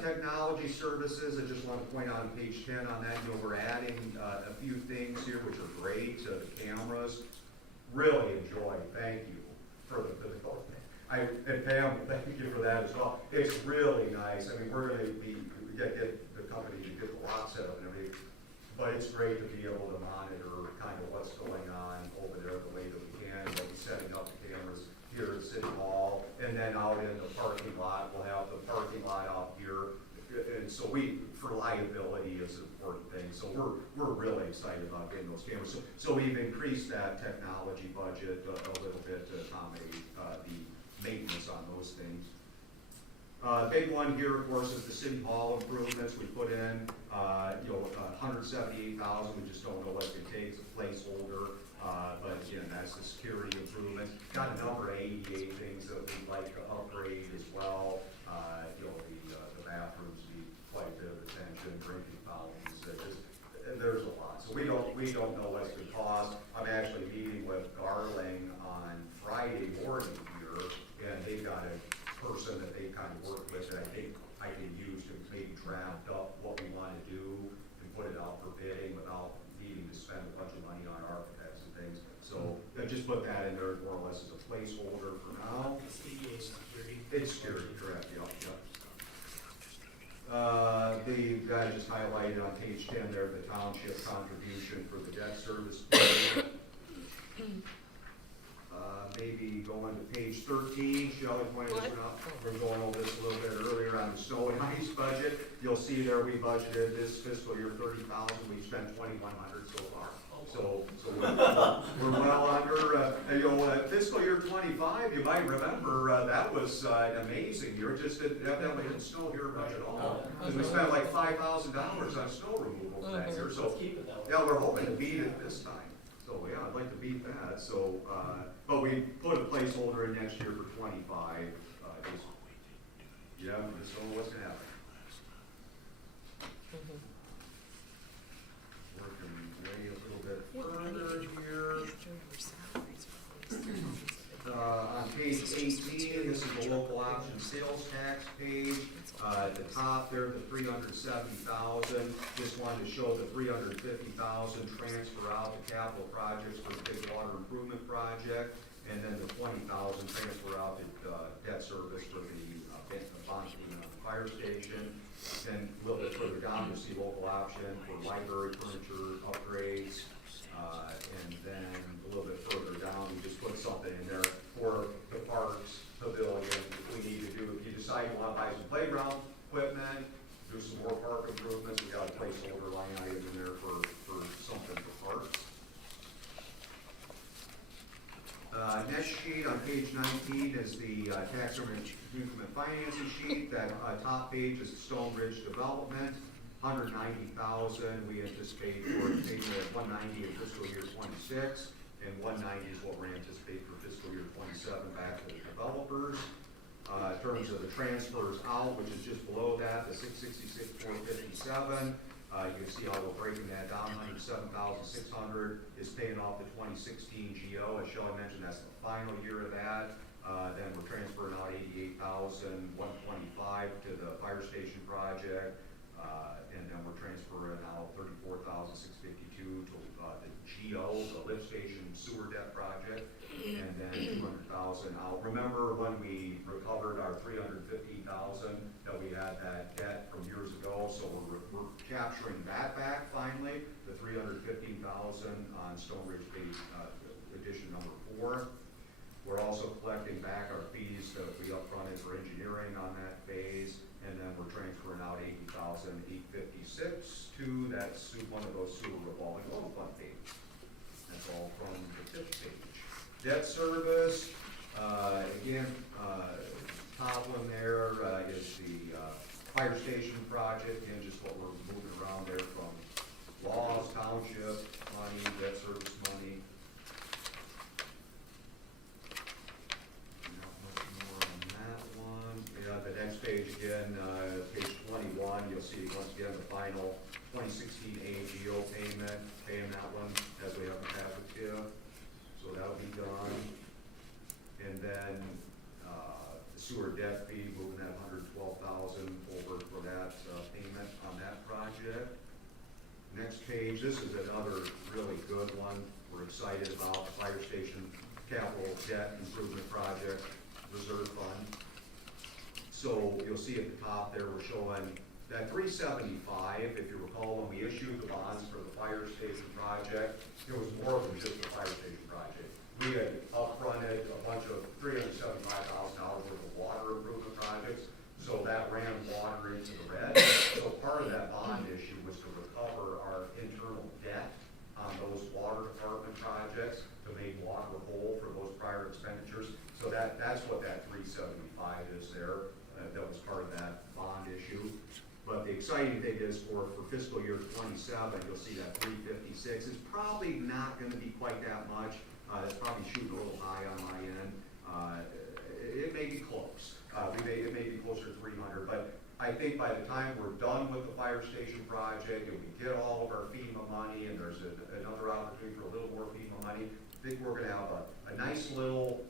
Technology services, I just want to point out on page 10 on that, we're adding a few things here which are great, the cameras. Really enjoy, thank you for the and Pam, thank you for that as well. It's really nice. I mean, we're going to we get the company to get the lot set up and everything, but it's great to be able to monitor kind of what's going on over there the way that we can. We'll be setting up the cameras here at City Hall, and then out in the parking lot, we'll have the parking lot out here. And so for liability is an important thing. So we're really excited about getting those cameras. So we've increased that technology budget a little bit to accommodate the maintenance on those things. Big one here, of course, is the city hall improvements. We put in, $178,000. We just don't know what it takes, a placeholder. But again, that's the security improvements. Got a number of ADA things that we'd like to upgrade as well. The bathrooms need quite a bit of attention, drinking fountains, there's a lot. So we don't know what's going to cost. I'm actually meeting with Garling on Friday morning here, and they've got a person that they kind of work with that I think I can use to maybe draft up what we want to do and put it out for bidding without needing to spend a bunch of money on architects and things. So just put that in there more or less as a placeholder for now. It's security, correct, yep. The guy just highlighted on page 10 there, the township contribution for the debt service period. Maybe going to page 13, Shelley pointed this out. We're going over this a little bit earlier on the snow and ice budget. You'll see there we budgeted this fiscal year $30,000. We've spent $2,100 so far. So we're well under. Fiscal year 25, you might remember that was amazing. You just evidently didn't snow here much at all. Because we spent like $5,000 on snow removal that year. So yeah, we're hoping to beat it this time. So yeah, I'd like to beat that. So, but we put a placeholder in next year for 25. Just know what's gonna happen. Working way a little bit further here. On page 18, this is the local option sales tax page. At the top there, the $370,000. Just wanted to show the $350,000 transfer out to capital projects for the big water improvement project, and then the $20,000 transfer out to debt service for the bond payment on the fire station. Then a little bit further down, you'll see local option for library furniture upgrades. And then a little bit further down, we just put something in there for the parks pavilion. We need to do, if you decide you want to buy some playground equipment, do some more park improvements, we got a placeholder line item in there for something for parks. Next sheet on page 19 is the tax increment financing sheet. That top page is Stone Ridge Development. $190,000 we anticipate for a payment of $190 in fiscal year 26, and $190 is what we're anticipating for fiscal year 27 back to the developers. In terms of the transfers out, which is just below that, the $666,457. You can see how we're breaking that down. $107,600 is paying off the 2016 GO. As Shelley mentioned, that's the final year of that. Then we're transferring out $88,125 to the fire station project. And then we're transferring out $34,652 to the GO, the lift station sewer debt project, and then $200,000 out. Remember when we recovered our $350,000 that we had that debt from years ago? So we're capturing that back finally, the $315,000 on Stone Ridge Phase edition number 4. We're also collecting back our fees that we upfronted for engineering on that phase. And then we're transferring out $80,856 to one of those sewer revolving loan fund payments. That's all from the tip page. Debt service, again, top one there is the fire station project, and just what we're moving around there from laws, township money, debt service money. The next page again, page 21, you'll see once again the final 2016 AGO payment, paying that one as we have had with you. So that'll be done. And then the sewer debt fee, moving that $112,000 over for that payment on that project. Next page, this is another really good one. We're excited about the fire station capital debt improvement project reserve fund. So you'll see at the top there, we're showing that $375, if you recall, when we issued the bonds for the fire station project, it was more than just the fire station project. We had upfronted a bunch of $375,000 worth of water improvement projects, so that ran water into the red. So part of that bond issue was to recover our internal debt on those water department projects to make water whole for those prior expenditures. So that's what that $375 is there. That was part of exciting thing is for fiscal year 27, you'll see that 356. It's probably not gonna be quite that much. It's probably shooting a little high on my end. It may be close. It may be closer to 300, but I think by the time we're done with the fire station project and we get all of our FEMA money and there's another opportunity for a little more FEMA money, I think we're gonna have a nice little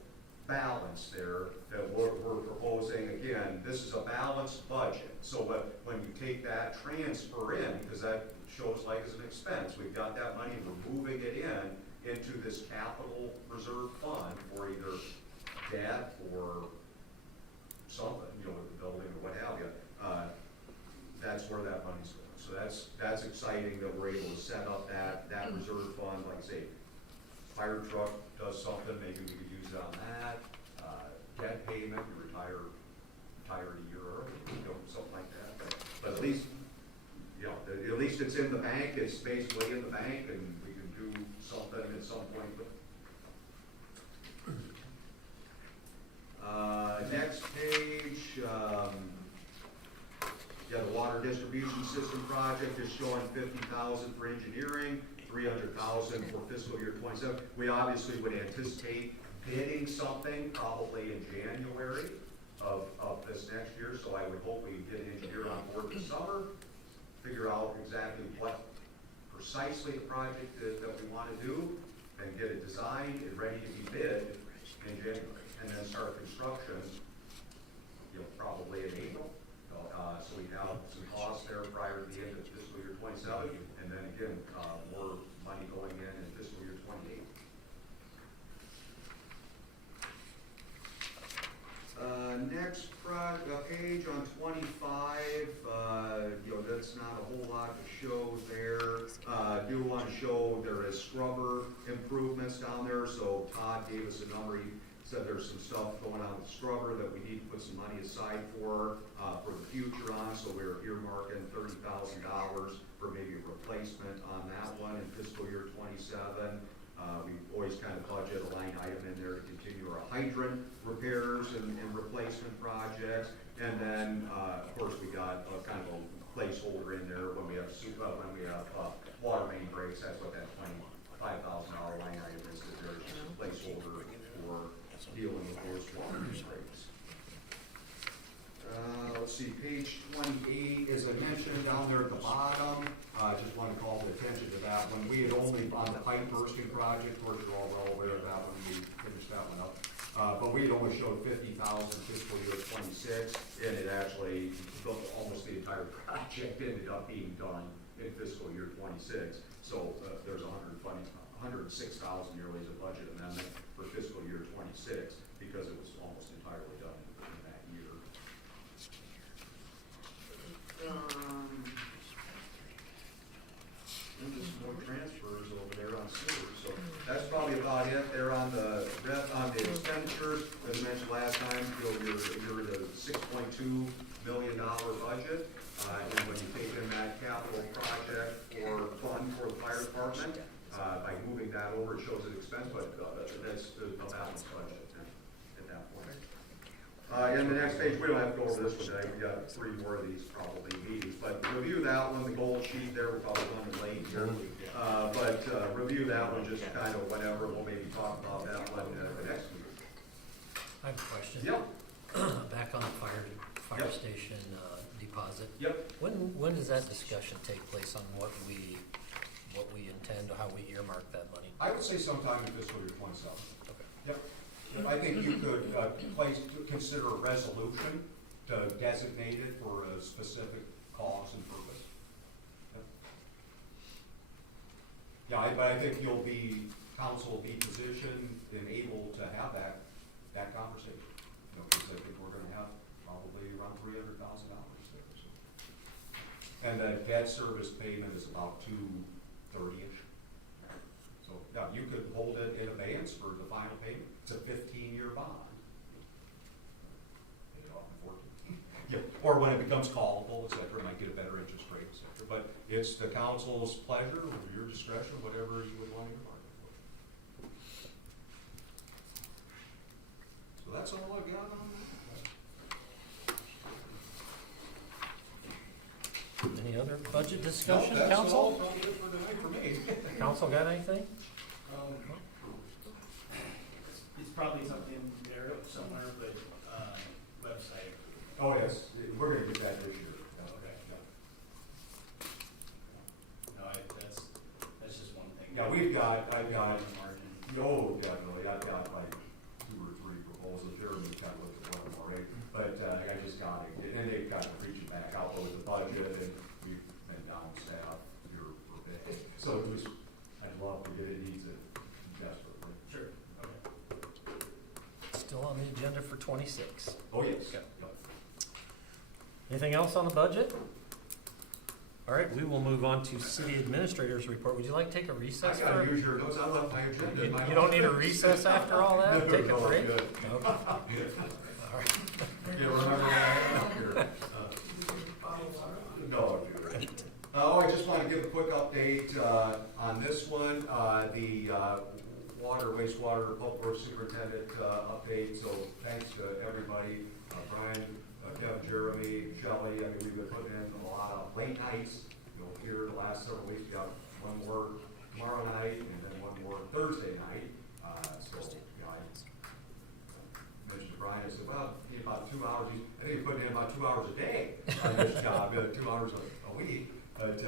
balance there that we're proposing. Again, this is a balanced budget. So when you take that transfer in, because that shows like as an expense, we've got that money, we're moving it into this capital reserve fund for either debt or something, you know, with the building or what have you. That's where that money's going. So that's exciting that we're able to set up that reserve fund. Like I say, fire truck does something, maybe we could use it on that. Debt payment, you retire a year early, you know, something like that. But at least, you know, at least it's in the bank. It's basically in the bank, and we can do something at some point. Next page, the water distribution system project is showing 50,000 for engineering, 300,000 for fiscal year 27. We obviously would anticipate bidding something probably in January of this next year. So I would hope we get an engineer on board this summer, figure out exactly what precisely the project is that we want to do, and get it designed and ready to be bid in January, and then start construction, you know, probably in April. So we have some costs there prior to the end of fiscal year 27, and then again, more money going in fiscal year 28. Next page on 25, you know, that's not a whole lot to show there. Do want to show there is scrubber improvements down there. So Todd gave us a number. He said there's some stuff going on with scrubber that we need to put some money aside for the future on. So we're earmarking $30,000 for maybe a replacement on that one in fiscal year 27. We always kind of budget a line item in there to continue our hydrant repairs and replacement projects. And then, of course, we got kind of a placeholder in there when we have water main breaks. That's what that $25,000 line item is. That there's a placeholder for dealing with those water main breaks. Let's see, page 28, as I mentioned down there at the bottom, I just want to call the attention to that one. We had only, on the pipe bursting project, of course you're all well aware of that one, we finished that one up. But we had only showed 50,000 fiscal year 26, and it actually, almost the entire project ended up being done in fiscal year 26. So there's 106,000 nearly as a budget amendment for fiscal year 26, because it was almost entirely done in that year. And just more transfers over there on sewer. So that's probably about it there on the expenditures. As I mentioned last time, you're at a $6.2 million budget. And when you take in that capital project or fund for the fire department, by moving that over, it shows an expense, but that's a balanced budget at that point. And the next page, we don't have to go over this one today. We got 3 more of these probably meetings, but review that one, the gold sheet there. We're probably running late here. But review that one just kind of whenever. We'll maybe talk about that one the next meeting. I have a question. Yep. Back on the fire Yep. station deposit. Yep. When does that discussion take place on what we intend, or how we earmark that money? I would say sometime in fiscal year 27. Okay. Yep. I think you could consider a resolution to designate it for a specific cause and purpose. Yep. Yeah, but I think council will be positioned and able to have that conversation. You know, because I think we're gonna have probably around $300,000 there. So. And the debt service payment is about $230-ish. So, yeah, you could hold it in abeyance for the final payment. It's a 15-year bond. Pay it off in 14. Yeah, or when it becomes callable, et cetera, might get a better interest rate, et cetera. But it's the council's pleasure, or your discretion, whatever you would want to market for. So that's all I got on that. Any other budget discussion, That's council? all probably good for tonight for me. Council got anything? It's probably something there somewhere, but, website. Oh, yes, we're gonna do that this year. Okay. No, that's just one thing. Yeah, I've got, Margin. oh, definitely, I've got like 2 or 3 proposals, Jeremy kind of looked at one of them already, but, I just got it, and they've got to reach back out with the budget, and we've been down staff here for a bit, so it was, I'd love to get it, needs it desperately. Sure, okay. Still on the agenda for 26. Oh, yes. Okay. Yep. Anything else on the budget? All right, we will move on to city administrator's report. Would you like to take a I recess? gotta use your notes, I left my agenda in my. You don't need a recess after all that? Take a No, break? good. Okay. All right. You remember when I had up here? No, dude. Oh, I just want to give a quick update on this one, the water, wastewater, public works superintendent update. So thanks to everybody, Brian, Kevin, Jeremy, Shelley. I mean, we've been putting in a lot of late nights. You'll hear the last several weeks, we got one more tomorrow night and then one more Thursday night. So, you know, I mentioned to Brian, I said, well, you need about 2 hours. I think he's putting in about 2 hours a day on this job, 2 hours a week. But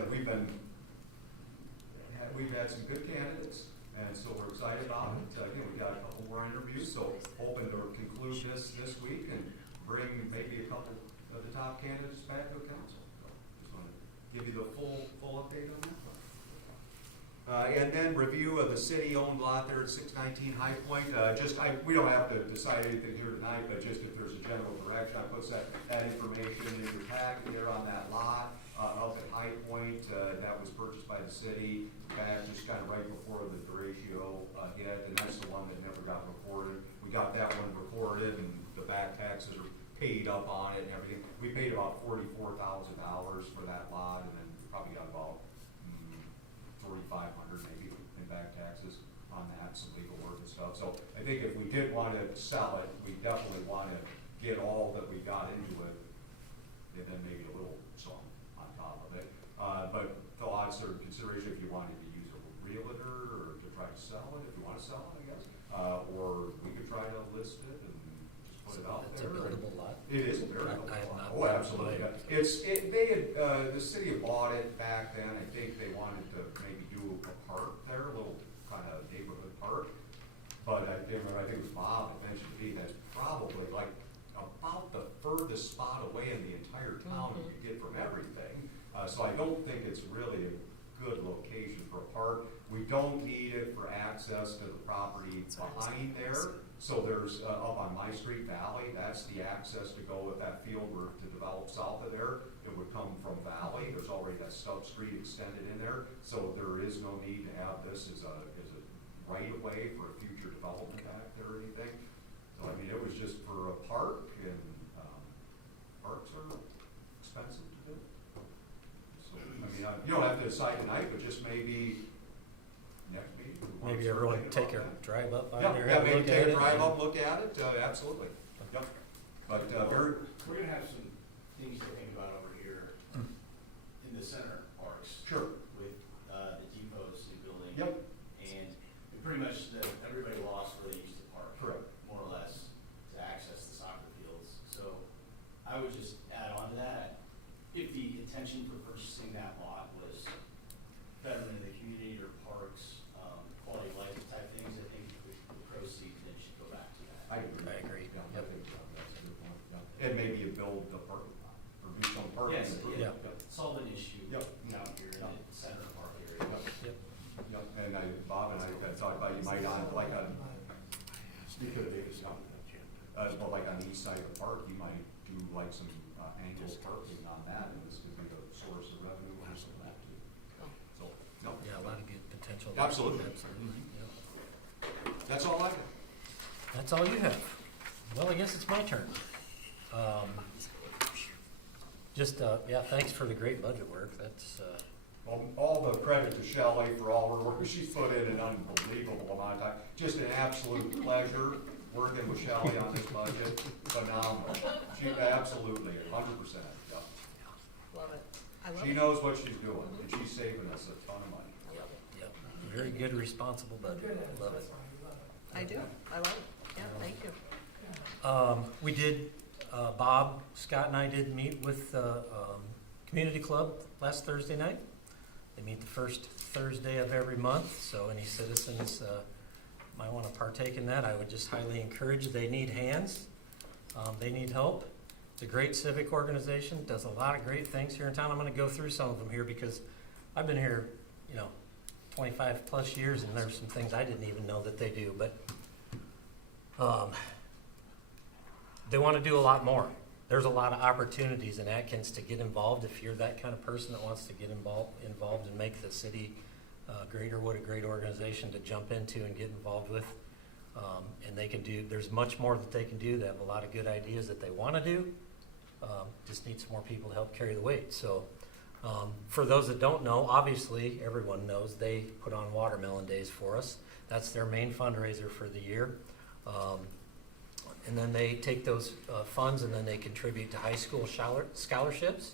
we've had some good candidates, and so we're excited about it. Again, we got a couple more interviews, so hoping to conclude this week and bring maybe a couple of the top candidates back to the council. So just want to give you the full update on that one. And then review of the city-owned lot there at 619 High Point. We don't have to decide anything here tonight, but just if there's a general direction, I put that information in your packet there on that lot up at High Point. That was purchased by the city back just kind of right before the derecho hit, and that's the one that never got recorded. We got that one recorded, and the back taxes are paid up on it and everything. We paid about $44,000 for that lot, and then probably got about $4,500 maybe in back taxes on that, some legal work and stuff. So I think if we did want to sell it, we definitely want to get all that we got into it, and then maybe a little some on top of it. But thoughts or consideration if you wanted to use a realtor or to try to sell it, if you want to sell it, I guess. Or we could try to list it and just put it out It's there. a buildable lot. It is a buildable I have lot. not Oh, absolutely. The city had bought it back then. I think they wanted to maybe do a park there, a little kind of neighborhood park. But I can't remember, I think it was Bob that mentioned to me, that's probably like about the furthest spot away in the entire town you could get from everything. So I don't think it's really a good location for a park. We don't need it for access to the property behind there. So there's, up on My Street Valley, that's the access to go if that field were to develop south of there. It would come from Valley. There's already that stub street extended in there. So there is no need to have this as a right of way for a future development back there or anything. So I mean, it was just for a park, and parks are expensive to do. So, I mean, you don't have to decide tonight, but just maybe next meeting. we want to Maybe start everyone thinking take a about that. drive up by Yeah, there, yeah, have a maybe look at take a it. drive up, look at it, absolutely. Yep. But, very, We're gonna have some things to think about over here in the center parks sure, with, the depots, the building. yep, And pretty much everybody lost where they used to park. correct. More or less, to access the soccer fields. So I would just add on to that, if the intention for purchasing that lot was betterment of the community or parks, quality of life type things, I think the proceeds then should go back to that. I agree. I agree. Yeah, I Yep. think that's a good point, yeah. And maybe you build the parking lot, or do some parking. Yes, Yeah. solve an issue Yep. out here in Yep. the center park area. Yep. Yep, and Bob and I had talked about you might on, like on, speaking of Davis, well, like on the east side of the park, you might do like some angled parking on that, and this could be the source of revenue or something like that too. So, no, Yeah, a lot of good potential. there. Absolutely. Absolutely, yep. that's all I have. That's all you have. Well, I guess it's my turn. Yeah, thanks for the great budget work. That's, All the credit to Shelley for all her work. She's put in an unbelievable amount of time. Just an absolute pleasure working with Shelley on this budget. Phenomenal. She absolutely, 100%. Yeah. Love it. I love She it. knows what she's doing, and she's saving us a ton of money. Yep, yep. Very good, responsible budget. Love it. I do, I love it, yeah, thank you. We did, Bob, Scott and I did meet with the community club last Thursday night. They meet the first Thursday of every month, so any citizens might want to partake in that. I would just highly encourage. They need hands. They need help. It's a great civic organization, does a lot of great things here in town. I'm going to go through some of them here because I've been here, 25 plus years, and there's some things I didn't even know that they do. But they want to do a lot more. There's a lot of opportunities in Atkins to get involved if you're that kind of person that wants to get involved and make the city greater. What a great organization to jump into and get involved with. And they can do, there's much more that they can do. They have a lot of good ideas that they want to do. Just need some more people to help carry the weight. So for those that don't know, obviously everyone knows they put on Watermelon Days for us. That's their main fundraiser for the year. And then they take those funds and then they contribute to high school scholarships.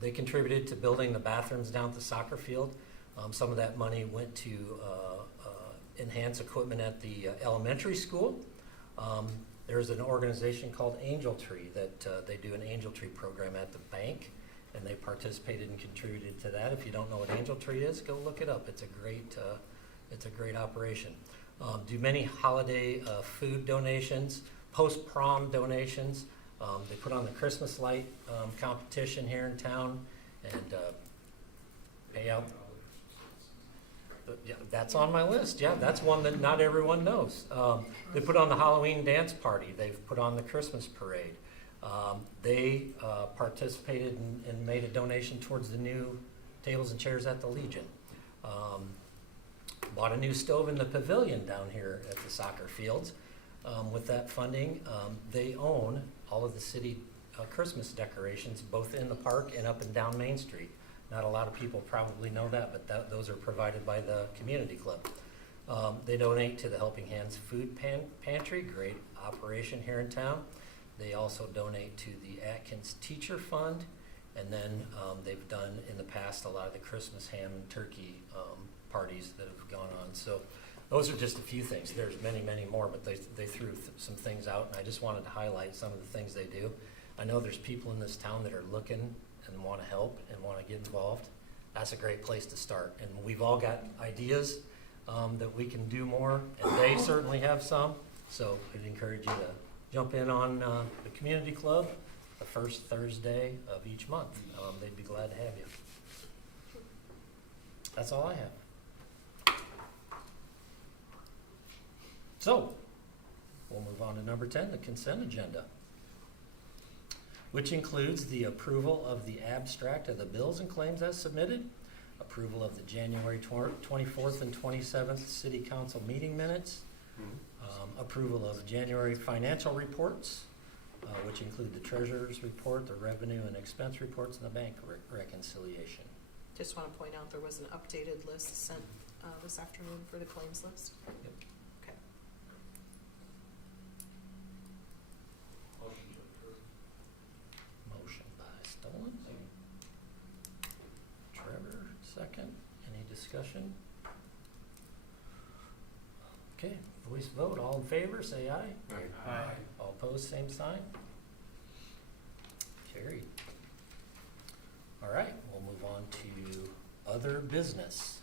They contributed to building the bathrooms down at the soccer field. Some of that money went to enhance equipment at the elementary school. There's an organization called Angel Tree that they do an Angel Tree program at the bank, and they participated and contributed to that. If you don't know what Angel Tree is, go look it up. It's a great operation. Do many holiday food donations, post-prom donations. They put on the Christmas light competition here in town and pay out. Yeah, that's on my list. Yeah, that's one that not everyone knows. They put on the Halloween dance party. They've put on the Christmas parade. They participated and made a donation towards the new tables and chairs at the Legion. Bought a new stove in the pavilion down here at the soccer fields. With that funding, they own all of the city Christmas decorations, both in the park and up and down Main Street. Not a lot of people probably know that, but those are provided by the community club. They donate to the Helping Hands Food Pantry, great operation here in town. They also donate to the Atkins Teacher Fund, and then they've done in the past a lot of the Christmas ham and turkey parties that have gone on. So those are just a few things. There's many, many more, but they threw some things out, and I just wanted to highlight some of the things they do. I know there's people in this town that are looking and want to help and want to get involved. That's a great place to start. And we've all got ideas that we can do more, and they certainly have some. So I'd encourage you to jump in on the community club the first Thursday of each month. They'd be glad to have you. That's all I have. So we'll move on to number 10, the consent agenda, which includes the approval of the abstract of the bills and claims as submitted, approval of the January 24th and 27th City Council meeting minutes, approval of January financial reports, which include the treasurer's report, the revenue and expense reports, and the bank reconciliation. Just want to point out there was an updated list sent this afternoon for the claims list. Yep. Okay. Motion to approve. Motion by Stolen. Trevor, second. Any discussion? Okay, voice vote. All in favor, say aye. Aye. All opposed, same sign. Carried. All right, we'll move on to other business.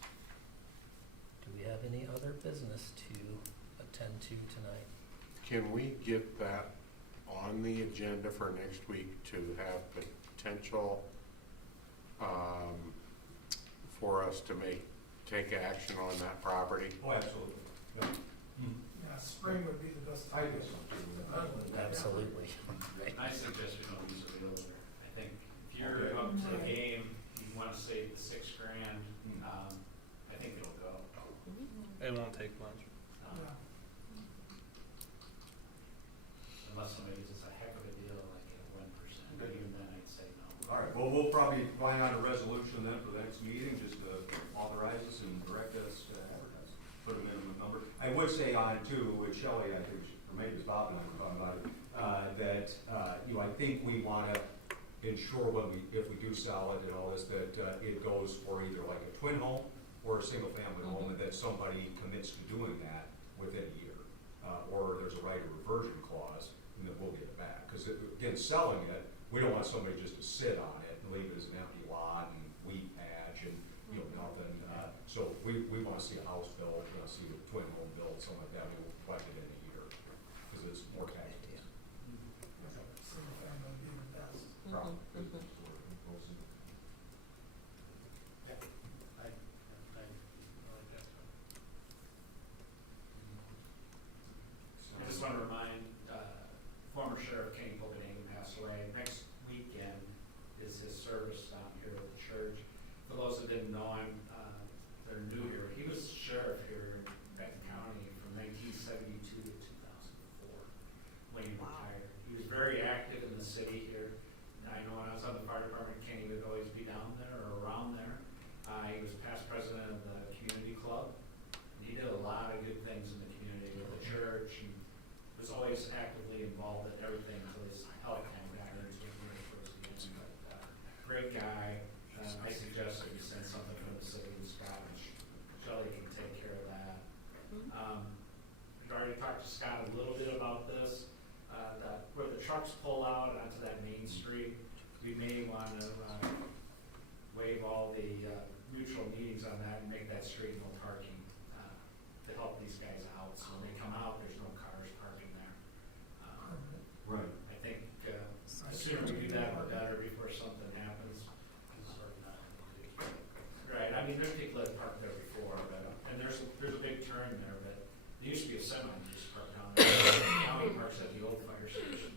Do we have any other business to attend to tonight? Can we get that on the agenda for next week to have potential for us to take action on that property? Oh, absolutely. Yeah. Yeah, spring would be the best I time. think so too. Absolutely. I suggest we don't use a realtor. I think if you're up to the game, you want to save the $6,000, I think it'll go. It won't take much. Yeah. Unless somebody gives us a heck of a deal, like at 1%, but even then I'd say no. All right, well, we'll probably find out a resolution then for the next meeting, just to authorize us and direct us to advertise, put a minimum number. I would say on too, with Shelley, I think, or maybe it's Bob and I were talking about it, that, I think we want to ensure if we do sell it and all this, that it goes for either like a twin home or a single family home, and that somebody commits to doing that within a year. Or there's a right of reversion clause, and then we'll get it back. Because again, selling it, we don't want somebody just to sit on it and leave it as an empty lot and weed patch and, nothing. So we want to see a house built, see a twin home built, something like that, we'll collect it in a year, because it's more tax. Single family would be the best. Probably. I just want to remind, former Sheriff Kenny Copenhagen passed away. Next weekend is his service down here at the church. For those that didn't know him, they're new here. He was sheriff here in Benton County from 1972 to 2004 when he retired. He was very active in the city here. I know when I was on the fire department, Kenny would always be down there or around there. He was past president of the community club. And he did a lot of good things in the community with the church, and was always actively involved in everything until his health came back into it towards the end. But great guy. I suggest that you send something from the city to Scott, and Shelley can take care of that. I've already talked to Scott a little bit about this. Where the trucks pull out onto that main street, we may want to waive all the mutual meetings on that and make that street no parking to help these guys out. So when they come out, there's no cars parking there. Right. I think the sooner we do that, the better before something happens. Right, I mean, there's people that parked there before, and there's a big turn there, but there used to be a semi just parked down there. County parks at the old fire station.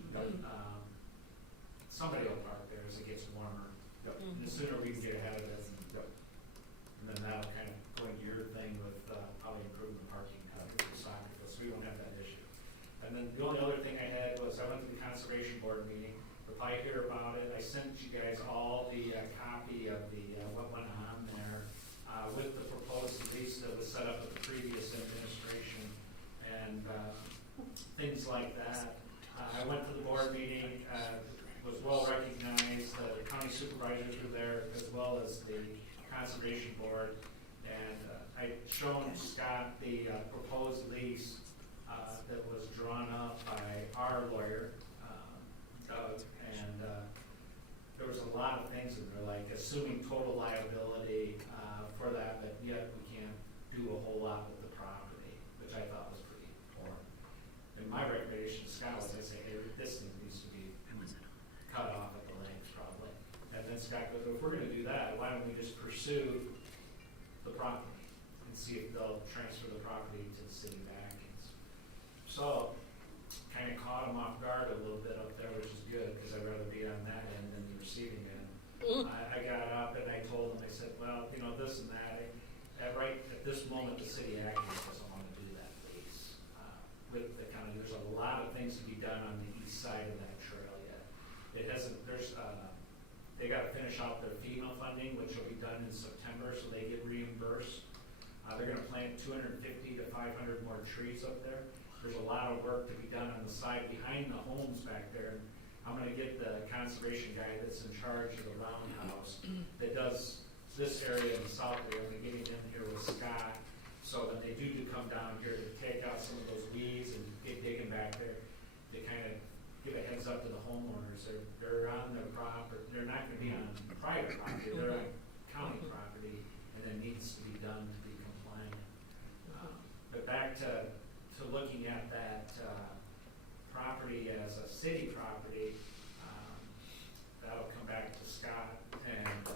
Somebody will park there as it gets warmer. And the sooner we can get ahead of it, and then that'll kind of go into your thing with probably improving the parking for the soccer field, so we won't have that issue. And then the only other thing I had was I went to the conservation board meeting. If I hear about it, I sent you guys all the copy of the what went on there with the proposed lease that was set up with the previous administration and things like that. I went to the board meeting, was well recognized. The county supervisors were there as well as the conservation board, and I'd shown Scott the proposed lease that was drawn up by our lawyer, Doug, and there was a lot of things in there, like assuming total liability for that, but yet we can't do a whole lot with the property, which I thought was pretty important. And my recommendation to Scott was, I say, hey, this thing needs to be cut off at the legs probably. And then Scott goes, well, if we're gonna do that, why don't we just pursue the property and see if they'll transfer the property to the city of Atkins. So, kind of caught him off guard a little bit up there, which is good, because I'd rather be on that end than the receiving end. I got up and I told him, I said, well, this and that. At this moment, the city of Atkins doesn't want to do that lease. With the county, there's a lot of things to be done on the east side of that trail yet. It hasn't, they got to finish out their FEMA funding, which will be done in September, so they get reimbursed. They're going to plant 250 to 500 more trees up there. There's a lot of work to be done on the side behind the homes back there. I'm going to get the conservation guy that's in charge of the roundhouse that does this area in the south area. I'm going to get him in here with Scott, so when they do come down here to take out some of those weeds and get digging back there, to kind of give a heads up to the homeowners. They're on their property. They're not going to be on private property. They're on county property, and it needs to be done to be compliant. But back to looking at that property as a city property, that'll come back to Scott and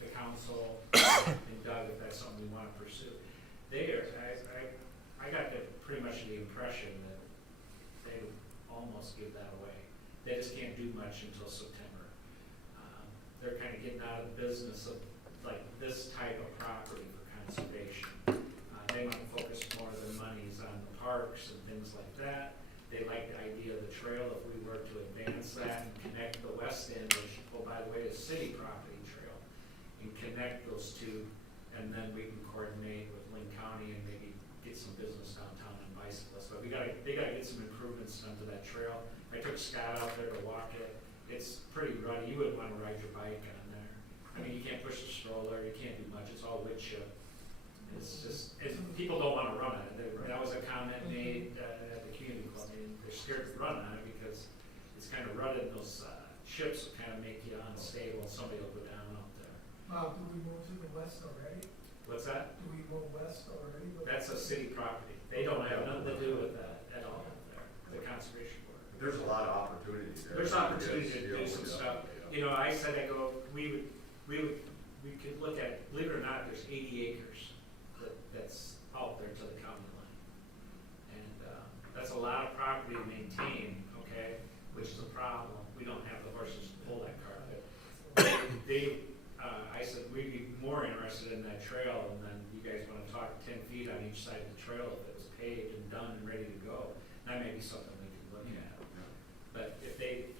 the council and Doug if that's something we want to pursue. I got pretty much the impression that they would almost give that away. They just can't do much until September. They're kind of getting out of the business of like this type of property for conservation. They might focus more of their monies on the parks and things like that. They like the idea of the trail. If we were to advance that and connect the west end, which, oh, by the way, is city property trail, and connect those two, and then we can coordinate with Lynn County and maybe get some business downtown on bicyclists. But they gotta get some improvements done to that trail. I took Scott out there to walk it. it's pretty ruddy, you wouldn't wanna ride your bike on there. I mean, you can't push the stroller, you can't do much, it's all wood chip. It's just, people don't wanna run on it. That was a comment made at the community club. They're scared to run on it because it's kind of rutted, and those chips will kind of make you unstable, and somebody will go down out there. Do we move to the west already? What's that? Do we move west already? That's a city property. They don't have nothing to do with that at all up there, the conservation board. There's a lot of opportunities there. There's opportunity to do Yes, some yeah, stuff. yeah. You know, I said, we could look at, believe it or not, there's 80 acres that's out there to the county line. And that's a lot of property to maintain, okay, which is a problem. We don't have the horses to pull that cart. I said, we'd be more interested in that trail, and then you guys want to talk 10 feet on each side of the trail if it was paved and done and ready to go. That may be something we could look at. But if they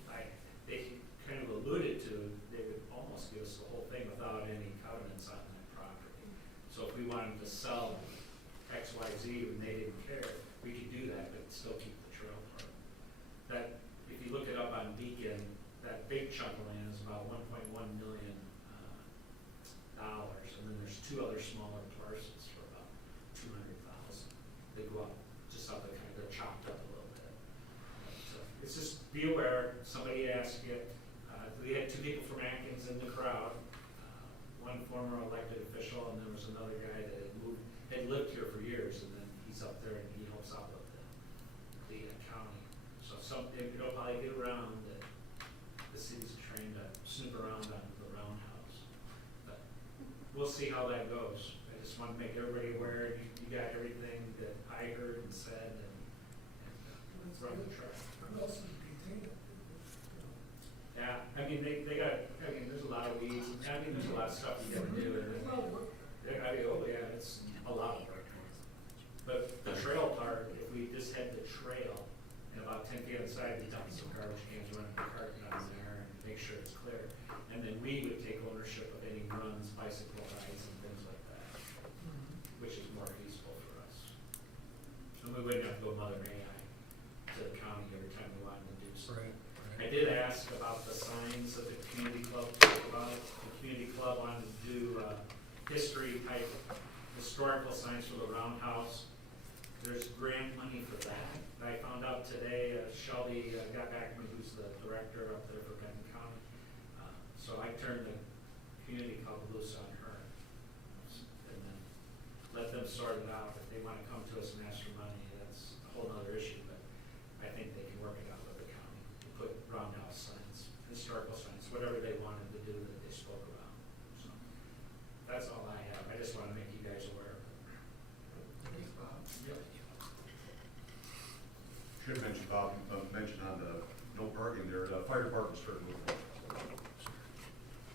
kind of alluded to, they would almost give us the whole thing without any covenants on that property. So if we wanted to sell X, Y, Z and they didn't care, we could do that, but still keep the trail part. That, if you look it up on Beacon, that big chunk of land is about $1.1 million, and then there's two other smaller parcels for about 200,000. They go up just up, they kind of go chopped up a little bit. So it's just be aware. Somebody asked you. We had two people from Atkins in the crowd. One former elected official, and there was another guy that had lived here for years, and then he's up there and he helps out with the county. So it'll probably get around that the city's trying to snoop around on the roundhouse. But we'll see how that goes. I just want to make everybody aware you got everything that I heard and said, and run the track. What else would be taken? Yeah, I mean, they got, I mean, there's a lot of weeds, I mean, there's a lot of stuff you gotta do, and it's a lot of work. But the trail part, if we just had the trail, and about 10 feet inside, we dump some garbage cans, run the cart down there, and make sure it's clear. And then we would take ownership of any runs, bicycle rides, and things like that, which is more useful for us. And we wouldn't have to go Mother May I to the county every time we wanted to do something. I did ask about the signs that the community club talked about. The community club wanted to do historical signs for the roundhouse. There's grant money for that. I found out today, Shelby got back to me, who's the director up there for Benton County. So I turned the community club loose on her. And then let them sort it out. If they want to come to us and ask for money, that's a whole other issue. But I think they can work it out with the county to put roundhouse signs, historical signs, whatever they wanted to do that they spoke about. So that's all I have. I just want to make you guys aware of it. Thanks, Bob. Yep. Should mention, Bob, mention on the no parking there, the fire department started moving